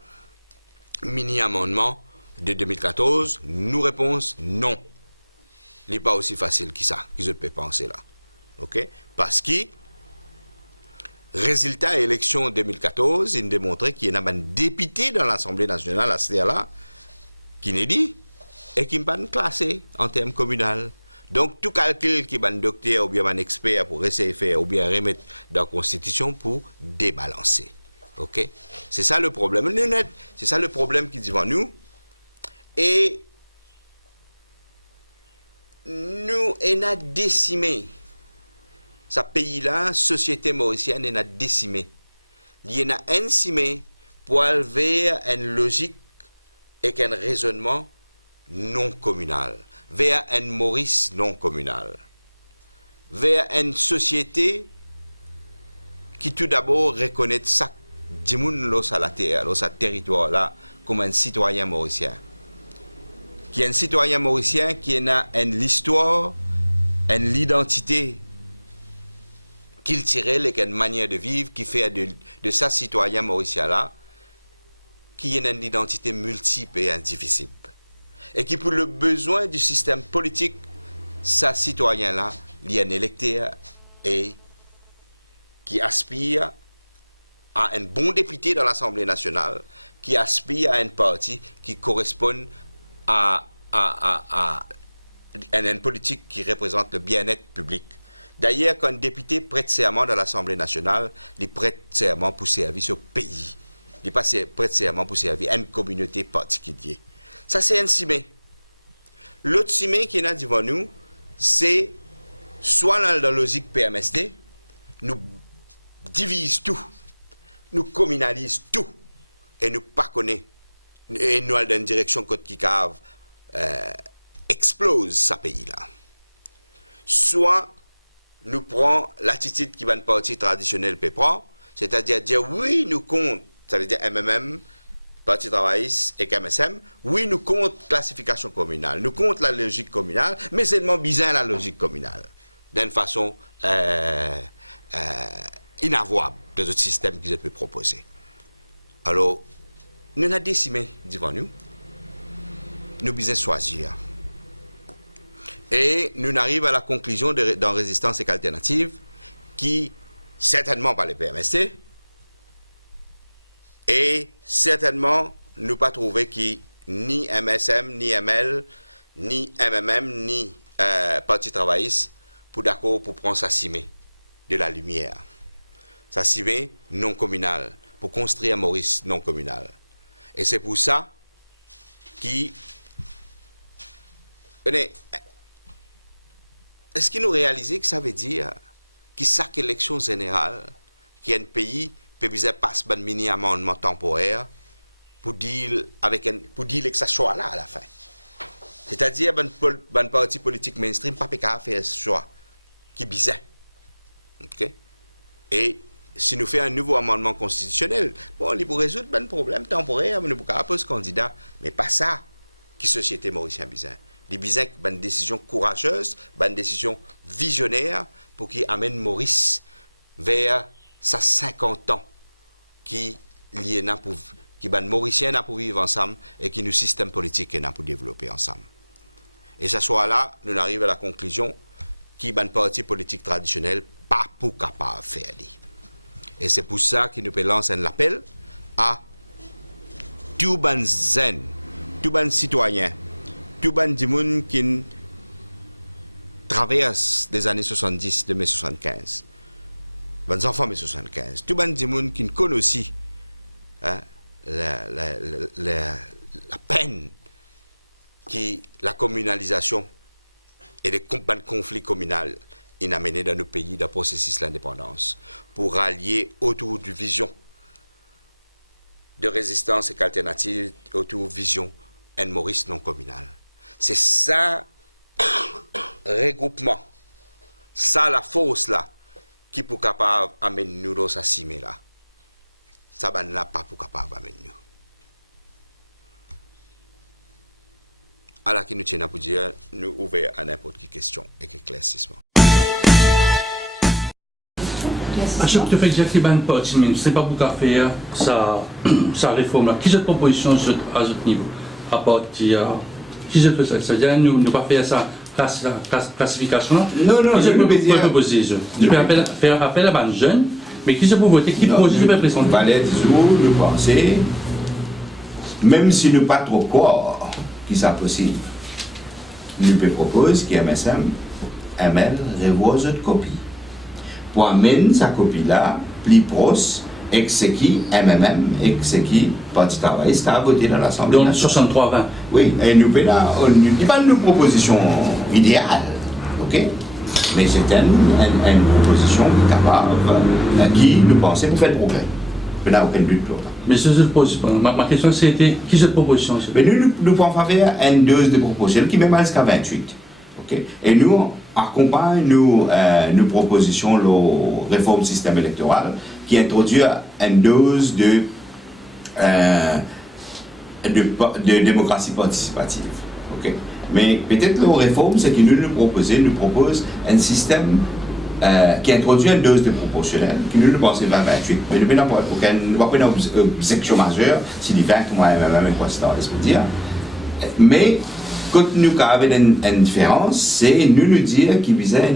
mini-amendement de 2014. Nous réponse non. Il n'est pas aussi facile que ça, qu'ils peuvent penser là. Okay? Parce que résultat élection 2014, il démontrait qu'il y a un député dans l'Assemblée nationale à ce là qui n'est dit et qui n'est pas classé en termes communaux. Donc tout calcul qui est un docteur ou bien un expert pour essayer de faire ou bien remettre dans la Constitution pour débalancer. Ok? C'est ça le problème. C'est ça le problème qui est devant nous. Et nous, on a décimé. Ce pays-là, société mauricienne, on a décimé. Il y en a insimé pour aller vers une logique et un raisonnement non communal, vers un Maurice non communal, vers une société qui tout d'abord reconnaît ça, du monde à la terre, à territoire là, comme un citoyen mauricien. Qui est un citoyen mauricien qui a une histoire, une identité qu'il tirait, une manière de vivre qui fait de sa citoyen mauricien là, qui a une identité multiple et indivisible. Et qui, pour le besoin du système politique, sa citoyen là, il y a un électeur et qui aspire à un bon député dans l'Assemblée nationale, qui aspire à un parti qui correspond à une politique qui représente le bien-être public. D'ailleurs, quand un député prête serment dans l'Assemblée nationale, il prête serment pour servir au pays. Il n'est pas prête serment pour servir à une communauté particulière. Ça, c'est un cimé. L'autre cimé qui est là devant nous, c'est soit dans la logique PMSD, nous divise tout, nous communalise tout, et nous pas connaît, et nous allons dans une direction côte qui cave, explose ce pays-là. Soit nous prenons l'attitude qui va une partie traditionnelle peut prendre, c'est-à-dire dire oui, nous comptons, ça veut dire MMM, Parti travailliste et KMSM, oui, nous comptons classification communale, nous comptons la logique communale, mais seulement bizarre la logique communale, d'une façon inavouable de notre système qu'ils peuvent proposer. Alors, nous avons décimé devant nous, nous devons choisir. Et nous arrivons à la conclusion dans résistance et alternative, qui certainement pas les PMST, et certainement nous pas trouvé qui ni MSM, ni ML, ni MMM, ni Parti travailliste pour d'accord pour prendre sa cimée de la lumière. Sa cimée non communale, pour construire Maurice non communal. Et c'est pour ça qui... Est-ce que nous réalisons que ça veut dire qui chaque élection générale, qui est un pays, peut passer un mini-amendement temporaire pour dire que ça soit là à la fin. C'est-à-dire, un parti politique mainstream, pas qu'à faire ce choix qui est bizarre. Okay? Et si nous faisons un nouveau amendement constitutionnel, bon, il pour résoudre un problème temporaire, nous ne pouvons pas poser candidat, mais pas ça qui société mauricienne bizarre. Les bizarres, une décision courageuse, une décision visionnaire pour qu'il amène Maurice vers sa 50 ans qui ban Mauricien pour vivre ensemble et qui nous système politique pour développer ensemble. Et ce soit là, nous arrivons à la conclusion qui ban parti politique traditionnel pas pour capable de faire. Et c'est pour ça que nous lançons un appel à tout ban zen, tout ban citoyen, tout ban du monde qui traverse des années 70, de mai 75, les enfants de 75, tout ban du monde qui connaît aussi la peine que la communalisation et les conflits communaux ont amené dans nos pays dans le processus de l'indépendance pour rallier autour d'une vision de résistance et d'alternative autour d'une vision en Maurice non communal. C'est ça regroupement, ça la force là qui pour capable amener nous dans sa cime là. Ça n'a pas pour capable amener nous. Alors que nous tenons pour dire, nous ouvrons à n'importe quelle question et quel éclaircissement. À chaque fois que j'ai un parti, mais ce n'est pas pour faire sa réforme. Qui est proposition à ce niveau? À partir qui est ça? C'est-à-dire, nous ne pas faire ça classification. Non, je peux dire. Je peux faire appel à un jeune, mais qui est pour voter, qui propose de présenter. Valait toujours nous penser, même si nous pas trop quoi, qui ça possible. Nous peut proposer qui MSM, ML, revoit cette copie. Pour amener sa copie là, plus proche, et ce qui MMM, et ce qui Parti travailliste a voté dans l'Assemblée. Donc 63-20. Oui, et nous ne pas une proposition idéale, ok? Mais c'est une proposition capable, qui nous pensait pour faire progrès. Il n'y a aucun doute pour ça. Mais ma question c'était, qui est cette proposition? Mais nous pouvons faire une dose de proposition qui même jusqu'à 28. Okay? Et nous accompagnons nos propositions, la réforme système électoral, qui introduit une dose de démocratie participative. Okay? Mais peut-être la réforme, c'est que nous propose un système qui introduit une dose de proportionnel, qui nous pensons 20-28. Mais nous n'avons pas une section majeure, si les 20 mois même quoi c'est dire. Mais quand nous avons une différence, c'est nous dire qu'il visait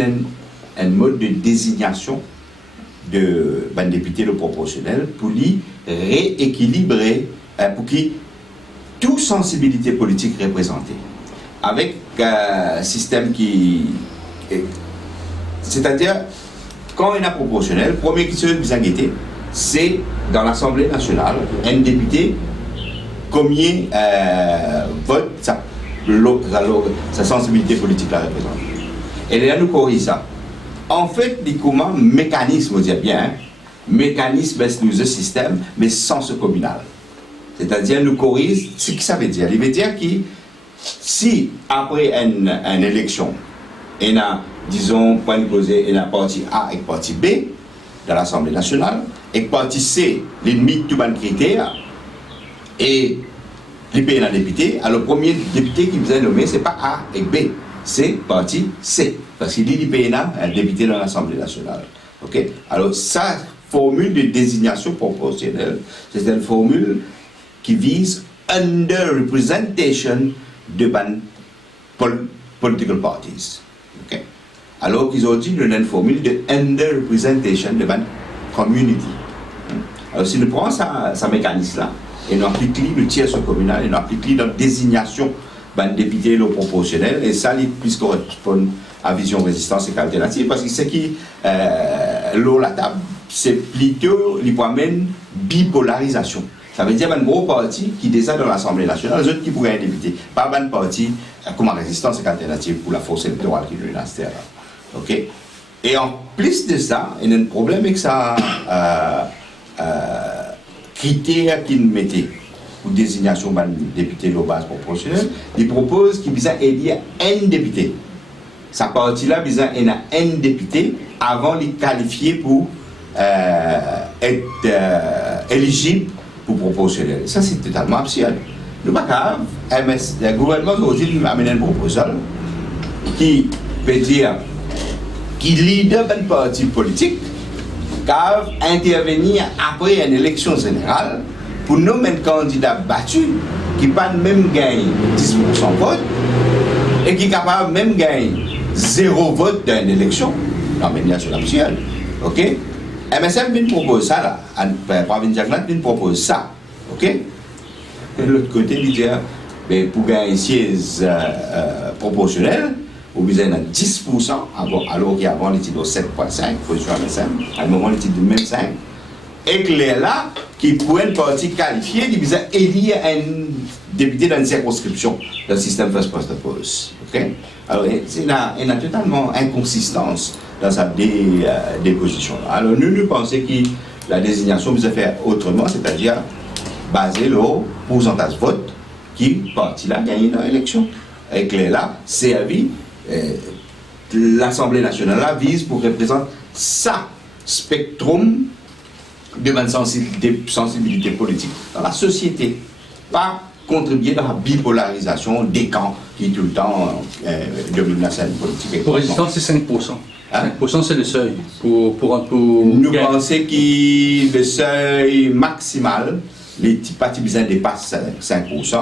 un mode de désignation de député le proportionnel pour lui rééquilibrer, pour qu'il toute sensibilité politique représentée. Avec un système qui... C'est-à-dire, quand il y a proportionnel, le premier qui se fait, c'est dans l'Assemblée nationale, un député, combien vote sa sensibilité politique la représente. Et là, nous corrigeons ça. En fait, il y a un mécanisme, on dit bien, mécanisme est le système, mais sans ce communal. C'est-à-dire, nous corrigeons ce que ça veut dire. Il veut dire que si, après une élection, il y a, disons, point de closé, il y a parti A et parti B dans l'Assemblée nationale, et parti C, l'ennemi de tous les critères, et les pays dans député, alors le premier député qui vous a nommé, ce n'est pas A et B, c'est parti C. Parce qu'il dit qu'il y a un député dans l'Assemblée nationale. Okay? Alors, sa formule de désignation proportionnelle, c'est une formule qui vise under-representation de political parties. Okay? Alors qu'ils ont dit qu'il y a une formule de under-representation de community. Alors, si nous prenons ce mécanisme-là, et nous appliquons le tiers communal, et nous appliquons la désignation de député le proportionnel, et ça, puisque correspond à vision résistance et alternative, parce que ce qui l'eau la table, c'est plutôt l'hypomène bipolarisation. Ça veut dire un gros parti qui déjà dans l'Assemblée nationale, les autres qui pourraient être députés, pas un parti comme résistance et alternative pour la force électorale qui est dans ce terrain. Ok? Et en plus de ça, il y a un problème avec ça, critères qu'il mettait pour désignation d'un député de la base proportionnelle. Il propose qu'il puisse élire un député. Sa partie-là, il y a un député avant de qualifier pour être éligible pour proportionnel. Ça, c'est totalement absurde. Nous, le gouvernement aujourd'hui nous amène un proposal qui veut dire qu'il leader d'un parti politique car intervenir après une élection générale pour nommer un candidat battu qui pas même gagner 10% de vote et qui est capable même gagner 0 vote dans une élection. Non, mais bien sûr, absurde. Ok? MSF vient propose ça là. Pravin Jagland vient propose ça. Ok? Et de l'autre côté, il dit, pour gagner un siège proportionnel, vous avez 10%, alors qu'avant, il était de 7,5%, position MSM, à un moment, il était de même 5%. Et que là, qui pour une partie qualifiée, il a élire un député dans une circonscription dans le système first past the post. Okay? Alors, il y a totalement inconsistance dans sa déposition. Alors, nous pensons que la désignation vous a fait autrement, c'est-à-dire basé le pourcentage de vote qui parti là gagné dans l'élection. Et que là, servi, l'Assemblée nationale là, vise pour représenter ça spectrum de sensibilité politique dans la société, pas contribuer dans la bipolarisation des camps qui tout le temps dominent la scène politique. Pour résistance, c'est 5%. Hein? 5% c'est le seuil. Nous pensons que le seuil maximal, les partis besoin dépassent 5%.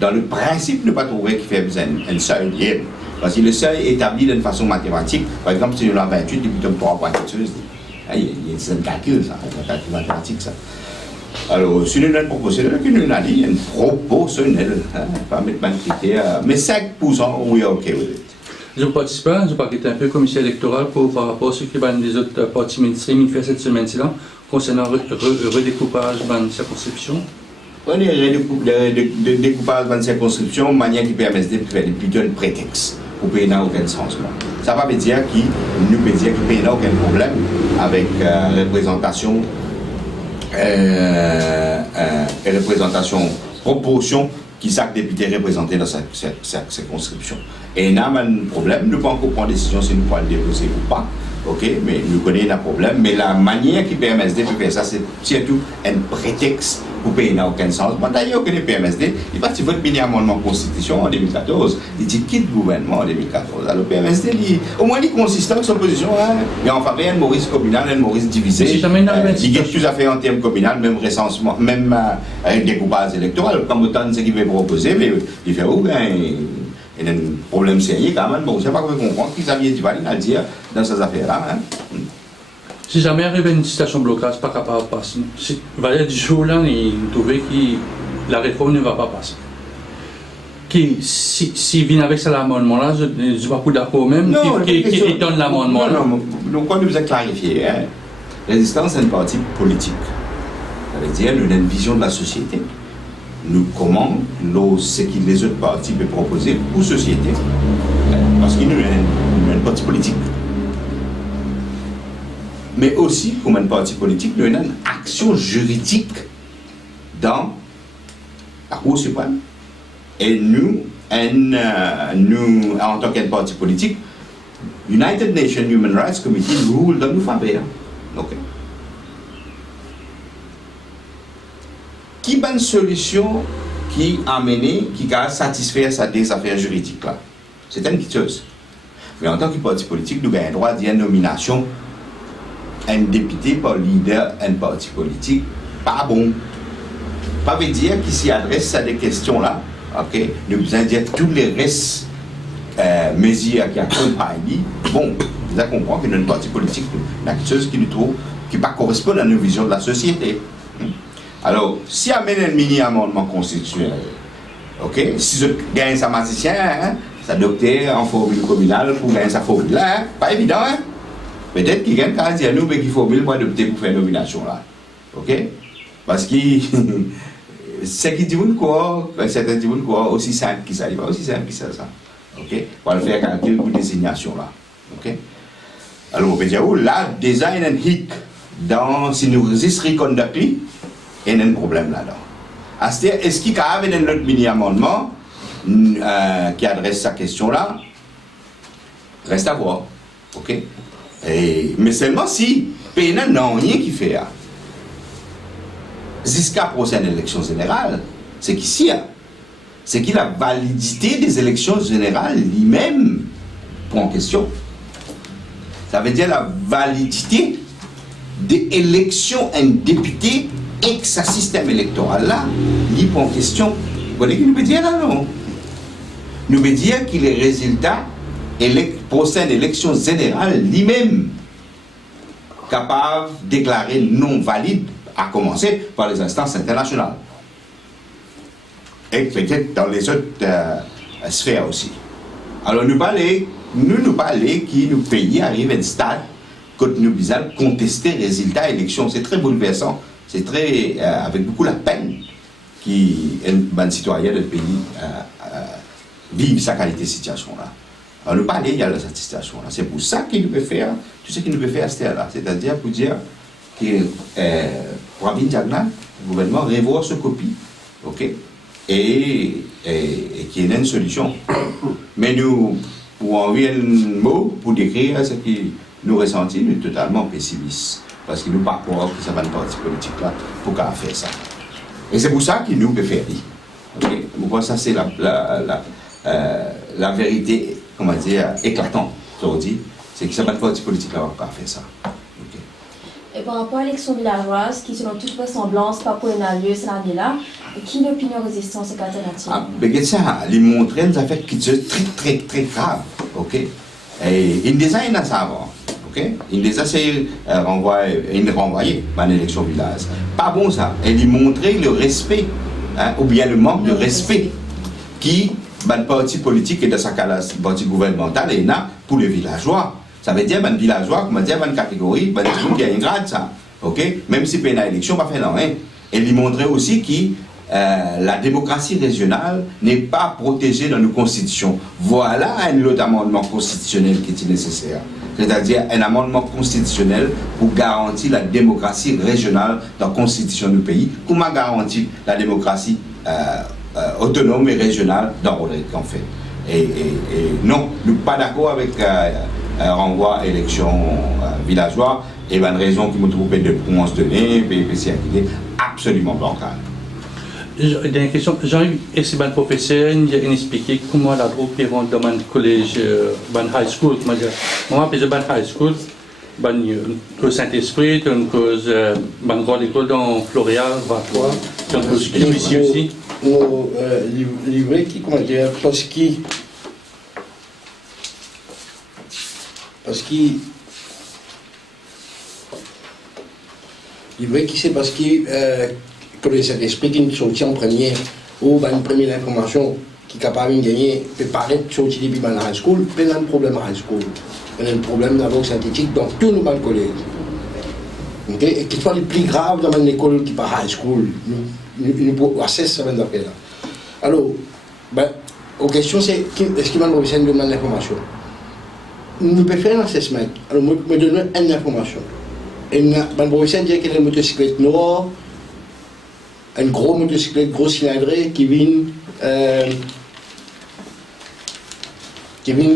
Dans le principe, ne pas trouver qu'il fait besoin un seuil réel. Parce que le seuil est établi d'une façon mathématique. Par exemple, si on a 28, depuis 3 points quelque chose, il y a un calcul, ça, un calcul mathématique, ça. Alors, si nous avons une proportionnelle, nous avons dit une proportionnelle, pas mettre un critère, mais 5%, oui, ok. Je participe, je parle un peu commissaire électoral par rapport à ce que les autres partis mainstream ont fait cette semaine-ci concernant le redécoupage de la circonscription. On est découpage de la circonscription, manière qui permet de faire plutôt un prétexte. Pour payer n'a aucun sens. Ça va veut dire qu'il nous peut dire qu'il n'y a aucun problème avec représentation, proportion qui chaque député représenté dans sa circonscription. Et il y a un problème, nous ne pouvons pas prendre décision si nous pouvons le déposer ou pas. Ok, mais nous connaissons un problème, mais la manière qui PMSD peut faire ça, c'est surtout un prétexte pour payer n'a aucun sens. Bon, d'ailleurs, que le PMSD, il va voter mini amendement constitution en 2014, il dit quitte gouvernement en 2014. Alors, le PMSD, au moins, il est consistant avec sa position, mais en faveur d'un Maurice communal, un Maurice divisé. Il y a plus à faire en termes communal, même recensement, même avec découpage électoral. Comme autant de ce qu'il veut proposer, mais il fait où, il y a un problème sérieux quand même. Bon, je ne sais pas comment comprendre qu'ils avaient du mal à le dire dans ces affaires-là. Si jamais arrive une situation de blocage, pas capable de passer. Si Valet du jour là, il trouvait que la réforme ne va pas passer. Si vient avec ça l'amendement là, je ne suis pas d'accord même, qui donne l'amendement là. Non, donc on nous a clarifié. Résistance est un parti politique. Ça veut dire nous avons une vision de la société. Nous commandons ce que les autres partis peuvent proposer pour la société. Parce que nous avons un parti politique. Mais aussi, comme un parti politique, nous avons une action juridique dans la Cour suprême. Et nous, en tant qu'un parti politique, United Nations Human Rights Committee rule dans nos faveurs. Okay. Qui est une solution qui a mené, qui a satisfait des affaires juridiques là? C'est une petite chose. Mais en tant que parti politique, nous avons le droit d'une nomination un député par leader d'un parti politique, pas bon. Pas veut dire qu'il s'y adresse à des questions là. Ok, nous avons besoin de dire tous les restes mesures qui accompagnent. Bon, vous avez compris que dans un parti politique, il y a quelque chose qui nous trouve qui ne correspond à nos visions de la société. Alors, si on amène un mini-amendement constitutionnel, ok, si je gagne sa magicien, sa docteur en formule communale pour gagner sa formule là, pas évident, hein? Peut-être qu'il gagne quand il nous, mais qu'il faut formule pour adopter pour faire une nomination là. Ok? Parce que ce qui dit quoi, certains disent quoi, aussi simple que ça, il va aussi simple que ça. Ok? Pour le faire calcul pour désignation là. Ok? Alors, on peut dire, là, déjà, il y a un hic dans, si nous résistons depuis, il y a un problème là-dedans. C'est-à-dire, est-ce qu'il y a un autre mini-amendement qui adresse sa question-là? Reste à voir. OK? Mais seulement si, PNA n'a rien qui fait. Jusqu'à la prochaine élection générale, c'est qu'ici, c'est qu'il a validité des élections générales lui-même pour en question. Ça veut dire la validité des élections un député et que ce système électoral là, il prend en question. Vous voyez ce qu'il nous veut dire là, non? Nous veut dire que les résultats prochaine élection générale lui-même capable de déclarer non valide, à commencer par les instances internationales. Et peut-être dans les autres sphères aussi. Alors nous parlons que nos pays arrivent à un stade que nous devons contester les résultats d'élection. C'est très bouleversant, c'est très avec beaucoup la peine qu'un citoyen de pays vive sa qualité de situation-là. Alors nous parlons il y a cette situation-là. C'est pour ça qu'il nous peut faire, tout ce qu'il nous peut faire à là, c'est-à-dire pour dire que pour Abin Diagna, le gouvernement revoit ce copie, ok, et qu'il y ait une solution. Mais nous, pour envoyer un mot, pour décrire ce que nous ressentons, nous sommes totalement pessimistes. Parce que nous ne pouvons pas croire que ça va une partie politique là pour qu'on fasse ça. Et c'est pour ça qu'il nous peut faire dire. Okay? Moi, ça c'est la vérité, comment dire, éclatante, aujourd'hui, c'est que ça va une partie politique là pour qu'on fasse ça. Et par rapport à l'élection villageoise, qui selon toute vraisemblance, pas pour un lieu, c'est là, qui est l'opinion résistance et alternative? Ah, mais ça, les montrer nous a fait quelque chose de très, très, très grave, ok? Et il déjà il a ça avant, ok? Il déjà c'est renvoyé dans l'élection village. Pas bon ça. Et il montrer le respect, hein, ou bien le manque de respect qui, dans le parti politique et dans sa classe, le parti gouvernemental, est là pour les villageois. Ça veut dire, ben villageois, comment dire, ben catégorie, ben qui a une grade, ça. Ok? Même si il y a une élection, pas fait non, hein. Et lui montrer aussi que la démocratie régionale n'est pas protégée dans nos constitutions. Voilà un autre amendement constitutionnel qui est nécessaire. C'est-à-dire un amendement constitutionnel pour garantir la démocratie régionale dans la constitution du pays. Comment garantir la démocratie autonome et régionale dans le Rhône, en fait. Et non, nous ne sommes pas d'accord avec renvoi à élection villageoise, et une raison qui me trouve de prononce données, c'est absolument bancale. J'ai une question. Jean-Yves, est-ce que le professeur a expliqué comment la troupe est dans le collège, dans high school, comment dire, moi, je suis dans high school, dans Saint-Esprit, dans l'école dans Floréal, Vatois, dans le ski ici aussi. Nos livrets qui, comment dire, parce qu'il livré qui c'est parce que comme les Saint-Esprit qui sortit en premier ou une première information qui est capable de gagner peut paraître sortir depuis la high school, mais il y a un problème à high school. Il y a un problème d'abord synthétique dans tous nos collèges. Okay? Et qui soit le plus grave dans l'école qui n'est pas high school, nous pouvons accéder à ce appel là. Alors, la question c'est est-ce qu'il va nous donner une information? Nous pouvons faire un assessment. Alors, moi, je donne une information. Et le professeur dit qu'il y a une motocyclette noire, une grosse motocyclette, gros cylindrée qui vient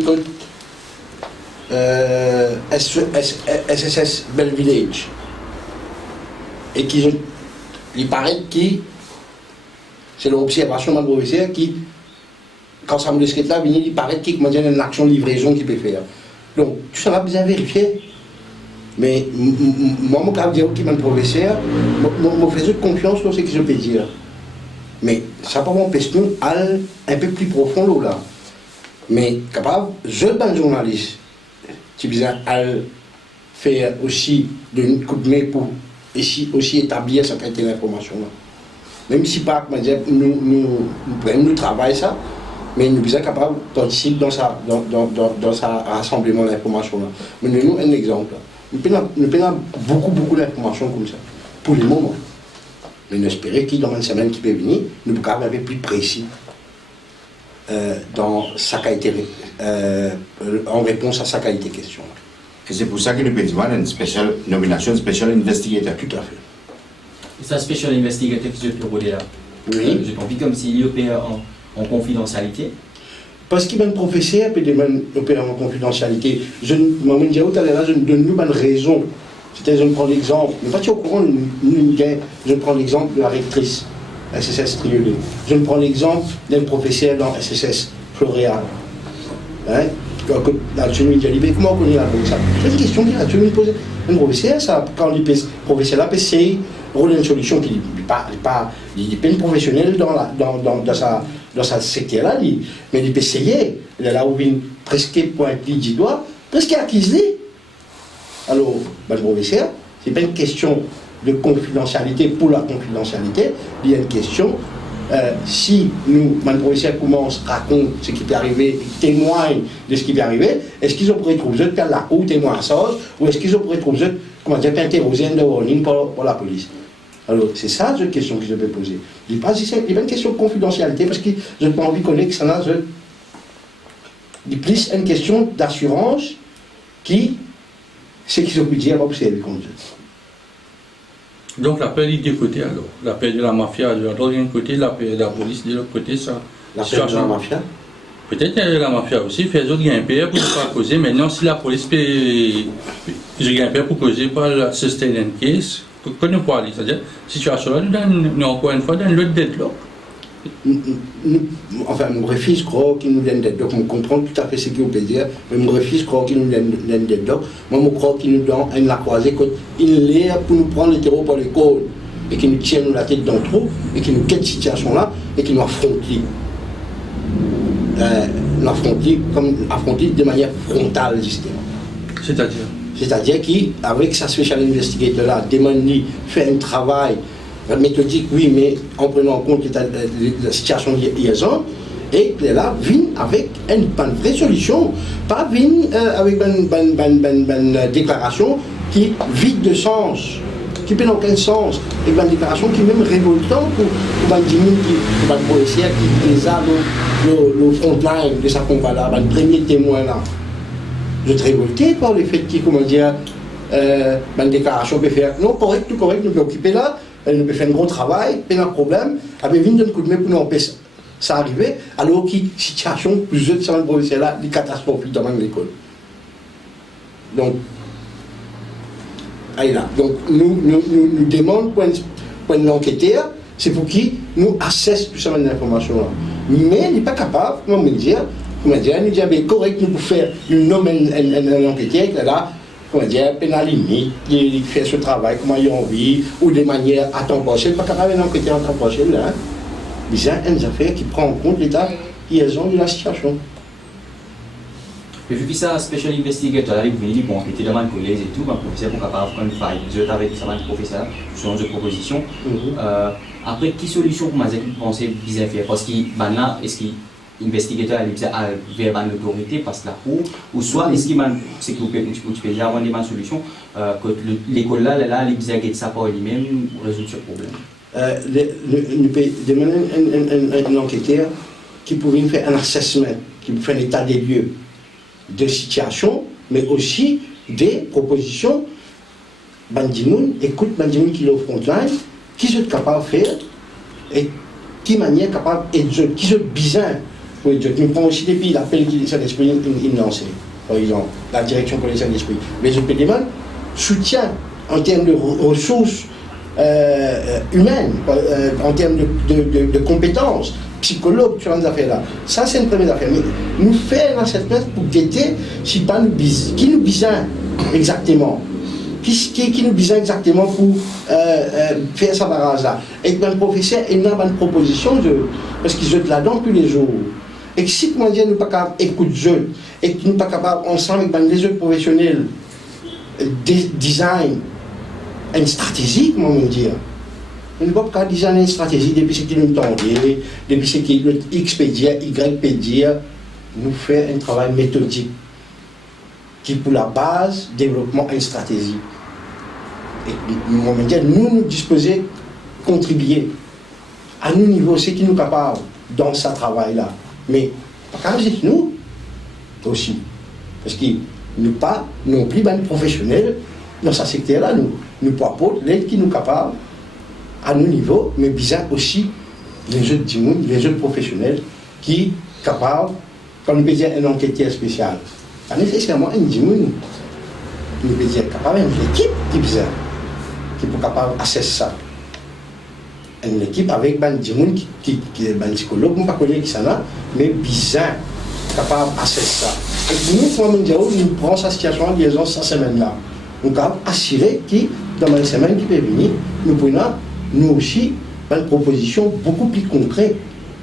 contre SSS Bell Village. Et il paraît que c'est l'observation de professeur qui, quand ça me discute là, il paraît qu'il y a une action de livraison qu'il peut faire. Donc, tout ça va bien vérifier. Mais moi, je peux dire que mon professeur, je fais confiance dans ce que je peux dire. Mais ça peut m'empêcher un peu plus profond là. Mais capable, je suis un journaliste. Tu besoin de faire aussi de coup de main pour aussi établir sa qualité d'information là. Même si pas, nous travaillons ça, mais nous sommes capables de participer dans sa rassemblement d'informations là. Mais nous, un exemple. Nous avons beaucoup d'informations comme ça, pour le moment. Mais nous espérons que dans une semaine qui peut venir, nous pouvons être plus précis dans sa qualité, en réponse à sa qualité question. Et c'est pour ça que nous pouvons demander une spéciale nomination, special investigator. Tout à fait. C'est un special investigator qui se trouve là. Oui. J'ai compris comme s'il opère en confidentialité. Parce qu'il y a un professeur qui opère en confidentialité. Je ne donne pas une raison. C'est-à-dire, je prends l'exemple, mais pas au courant, je prends l'exemple de la rectrice SSS Triolet. Je prends l'exemple d'un professeur dans SSS Floréal. Hein? Comment on connaît ça? C'est une question qu'il a toujours posée. Un professeur, ça, quand le professeur là, essaye de rôler une solution qui n'est pas une professionnelle dans sa secteur-là, mais il peut essayer. Il est là où il presque pointé du doigt, presque acquis. Alors, le professeur, ce n'est pas une question de confidentialité pour la confidentialité, il y a une question. Si nous, le professeur commence, raconte ce qui peut arriver, témoigne de ce qui peut arriver, est-ce qu'ils ont pourrait trouver faire la cour, témoignage, ou est-ce qu'ils ont pourrait trouver, comment dire, interroger un warning pour la police? Alors, c'est ça la question que je vais poser. Il n'y a pas une question de confidentialité, parce que je n'ai pas envie de connaître que ça n'a pas. Plus une question d'assurance qui, c'est qu'ils ont pu dire, observer contre eux. Donc l'appel est de côté alors. L'appel de la mafia de l'autre côté, l'appel de la police de l'autre côté, ça. L'appel de la mafia? Peut-être que la mafia aussi fait autres gains pour ne pas causer. Maintenant, si la police peut. Je gagne pour causer par la sustain case, que nous parlons, c'est-à-dire, situation là, nous encore une fois dans le deadlock. Enfin, mon refuse croit qu'il nous donne des docs. Je comprends tout à fait ce qu'il veut dire, mais mon refuse croit qu'il nous donne des docs. Moi, je crois qu'il nous donne une la croisée, qu'il est pour nous prendre le terreau par les côtes et qu'il nous tient la tête dans le trou et qu'il nous quitte cette situation-là et qu'il nous affronte. Affronter de manière frontale, justement. C'est-à-dire? C'est-à-dire qu'avec sa special investigator-là, demande fait un travail méthodique, oui, mais en prenant en compte la situation de liaison, et là, vient avec une vraie solution, pas vient avec une déclaration qui vide de sens, qui n'a aucun sens, et une déclaration qui est même révoltante pour un diminué pour un policier qui les a le frontline de sa combat-là, un premier témoin là. Je suis révolté par le fait qu'il, comment dire, une déclaration peut faire, non, correct, tout correct, nous peut occuper là, nous peut faire un gros travail, pas de problème, avec une coup de main pour nous empêcher ça arriver, alors que la situation plus de ça, c'est là, les catastrophes dans l'école. Donc, allez là. Donc, nous demandons pour un enquêteur, c'est pour qui nous assesse tout ça d'informations là. Mais il n'est pas capable, comment me dire, nous dire, mais correct, nous pouvons faire un enquêteur là, comment dire, pénal limite, il fait ce travail, comment il a envie, ou de manière à temps prochain, pas capable d'un enquêteur à temps prochain là. Il y a une affaire qui prend en compte l'état liaison de la situation. Et vu que ça, special investigator, avec Vili, bon, était devant le collège et tout, un professeur pour capable de faire une faille. Je avec ça, un professeur, sur une proposition. Après, quelle solution pour moi, vous pensez bien faire? Parce que maintenant, est-ce qu'il investigateur vers l'autorité parce que la cour, ou soit est-ce qu'il c'est que tu peux dire avoir une solution que l'école là, il disait que ça par lui-même résoudre ce problème. Nous pouvons demander un enquêteur qui pourrait faire un assessment, qui pourrait faire un état des lieux de situation, mais aussi des propositions. Bandimoun, écoute Bandimoun qui est au frontline, qui sont capables de faire et qui manière capable et qui sont bizarres. Nous prenons aussi des pays, l'appel qui est l'esprit lancé, par exemple, la direction pour les d'esprit. Mais je peux demander soutien en termes de ressources humaines, en termes de compétences, psychologues sur ces affaires-là. Ça, c'est une première affaire. Mais nous faire un assessment pour guetter si pas nous qui nous bizarre exactement. Qui nous bizarre exactement pour faire ça barrage-là. Et que le professeur a une proposition, parce qu'ils sont là-dedans tous les jours. Et que si nous ne sommes pas capables d'écouter et que nous ne sommes pas capables, ensemble avec les autres professionnels, design une stratégie, comment on dire. Nous ne sommes pas capables de designer une stratégie depuis ce qu'ils nous tendaient, depuis ce que le X peut dire, Y peut dire, nous faire un travail méthodique qui, pour la base, développement une stratégie. Et nous disposer, contribuer à nous niveau, ce qui nous capable dans ce travail-là. Mais, pas quand nous aussi. Parce que nous pas non plus ben professionnels dans ce secteur-là, nous proposons l'aide qui nous capable à nos niveaux, mais bien aussi les autres professionnels qui sont capables, quand nous faisons un enquêteur spécial, pas nécessairement un dimoun, nous faisons capable d'une équipe qui est capable d'assesser ça. Une équipe avec des gens qui est des psychologues, je ne sais pas qui sont là, mais bien capable d'assesser ça. Et nous prenons sa situation en liaison cette semaine-là. Nous avons assuré que dans une semaine qui peut venir, nous prenons nous aussi une proposition beaucoup plus concrète.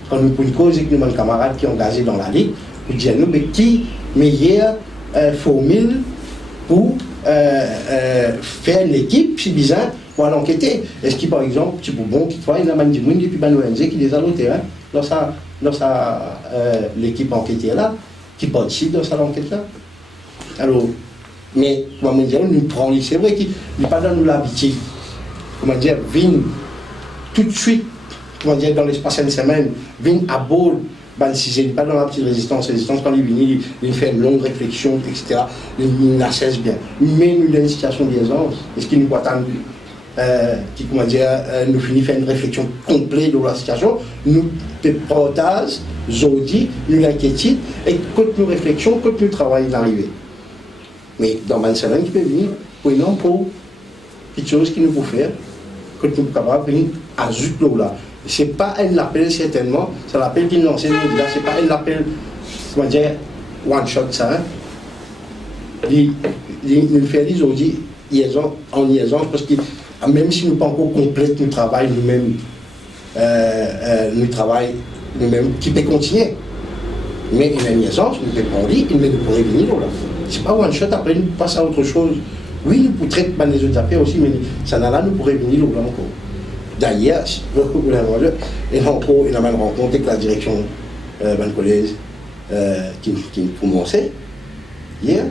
Quand nous prenons cause avec nos camarades qui sont engagés dans la Ligue, nous disons nous, mais qui meilleure formule pour faire une équipe, si bizarre, pour aller enquêter. Est-ce qu'il, par exemple, tu peux bon, il y a un petit depuis l'ONG qui les a au terrain, dans l'équipe enquêtée là, qui participe dans cette enquête-là. Alors, mais, comment dire, nous prenons, c'est vrai qu'il n'est pas dans nous l'habitude, comment dire, viennent tout de suite, comment dire, dans l'espace d'une semaine, viennent à bord, si pas dans la petite résistance, quand ils viennent, ils font une longue réflexion, etc., ils l'assessent bien. Mais nous, dans une situation d'urgence, est-ce qu'ils nous attendent, qui, comment dire, nous finissons faire une réflexion complète de la situation, nous partageons, aujourd'hui, nous l'inquiétude, et quand nous réflexions, quand nous travaillons d'arriver. Mais dans une semaine qui peut venir, prenons pour quelque chose qui nous peut faire, que nous sommes capables de venir à ce là. Ce n'est pas un appel certainement, c'est l'appel qui nous enseigne là, ce n'est pas un appel, comment dire, one shot ça. Hein. Nous faisons aujourd'hui en liaison, parce que même si nous ne sommes pas encore complètes, nous travaillons nous-mêmes, qui peut continuer. Mais il y a une liaison, nous ne pouvons pas dire, mais nous pourrions venir là. Ce n'est pas one shot, après nous passons à autre chose. Oui, nous pourrions traiter les autres affaires aussi, mais ça là, nous pourrions venir là encore. D'ailleurs, il y a une rencontre avec la direction du collège qui commençait hier.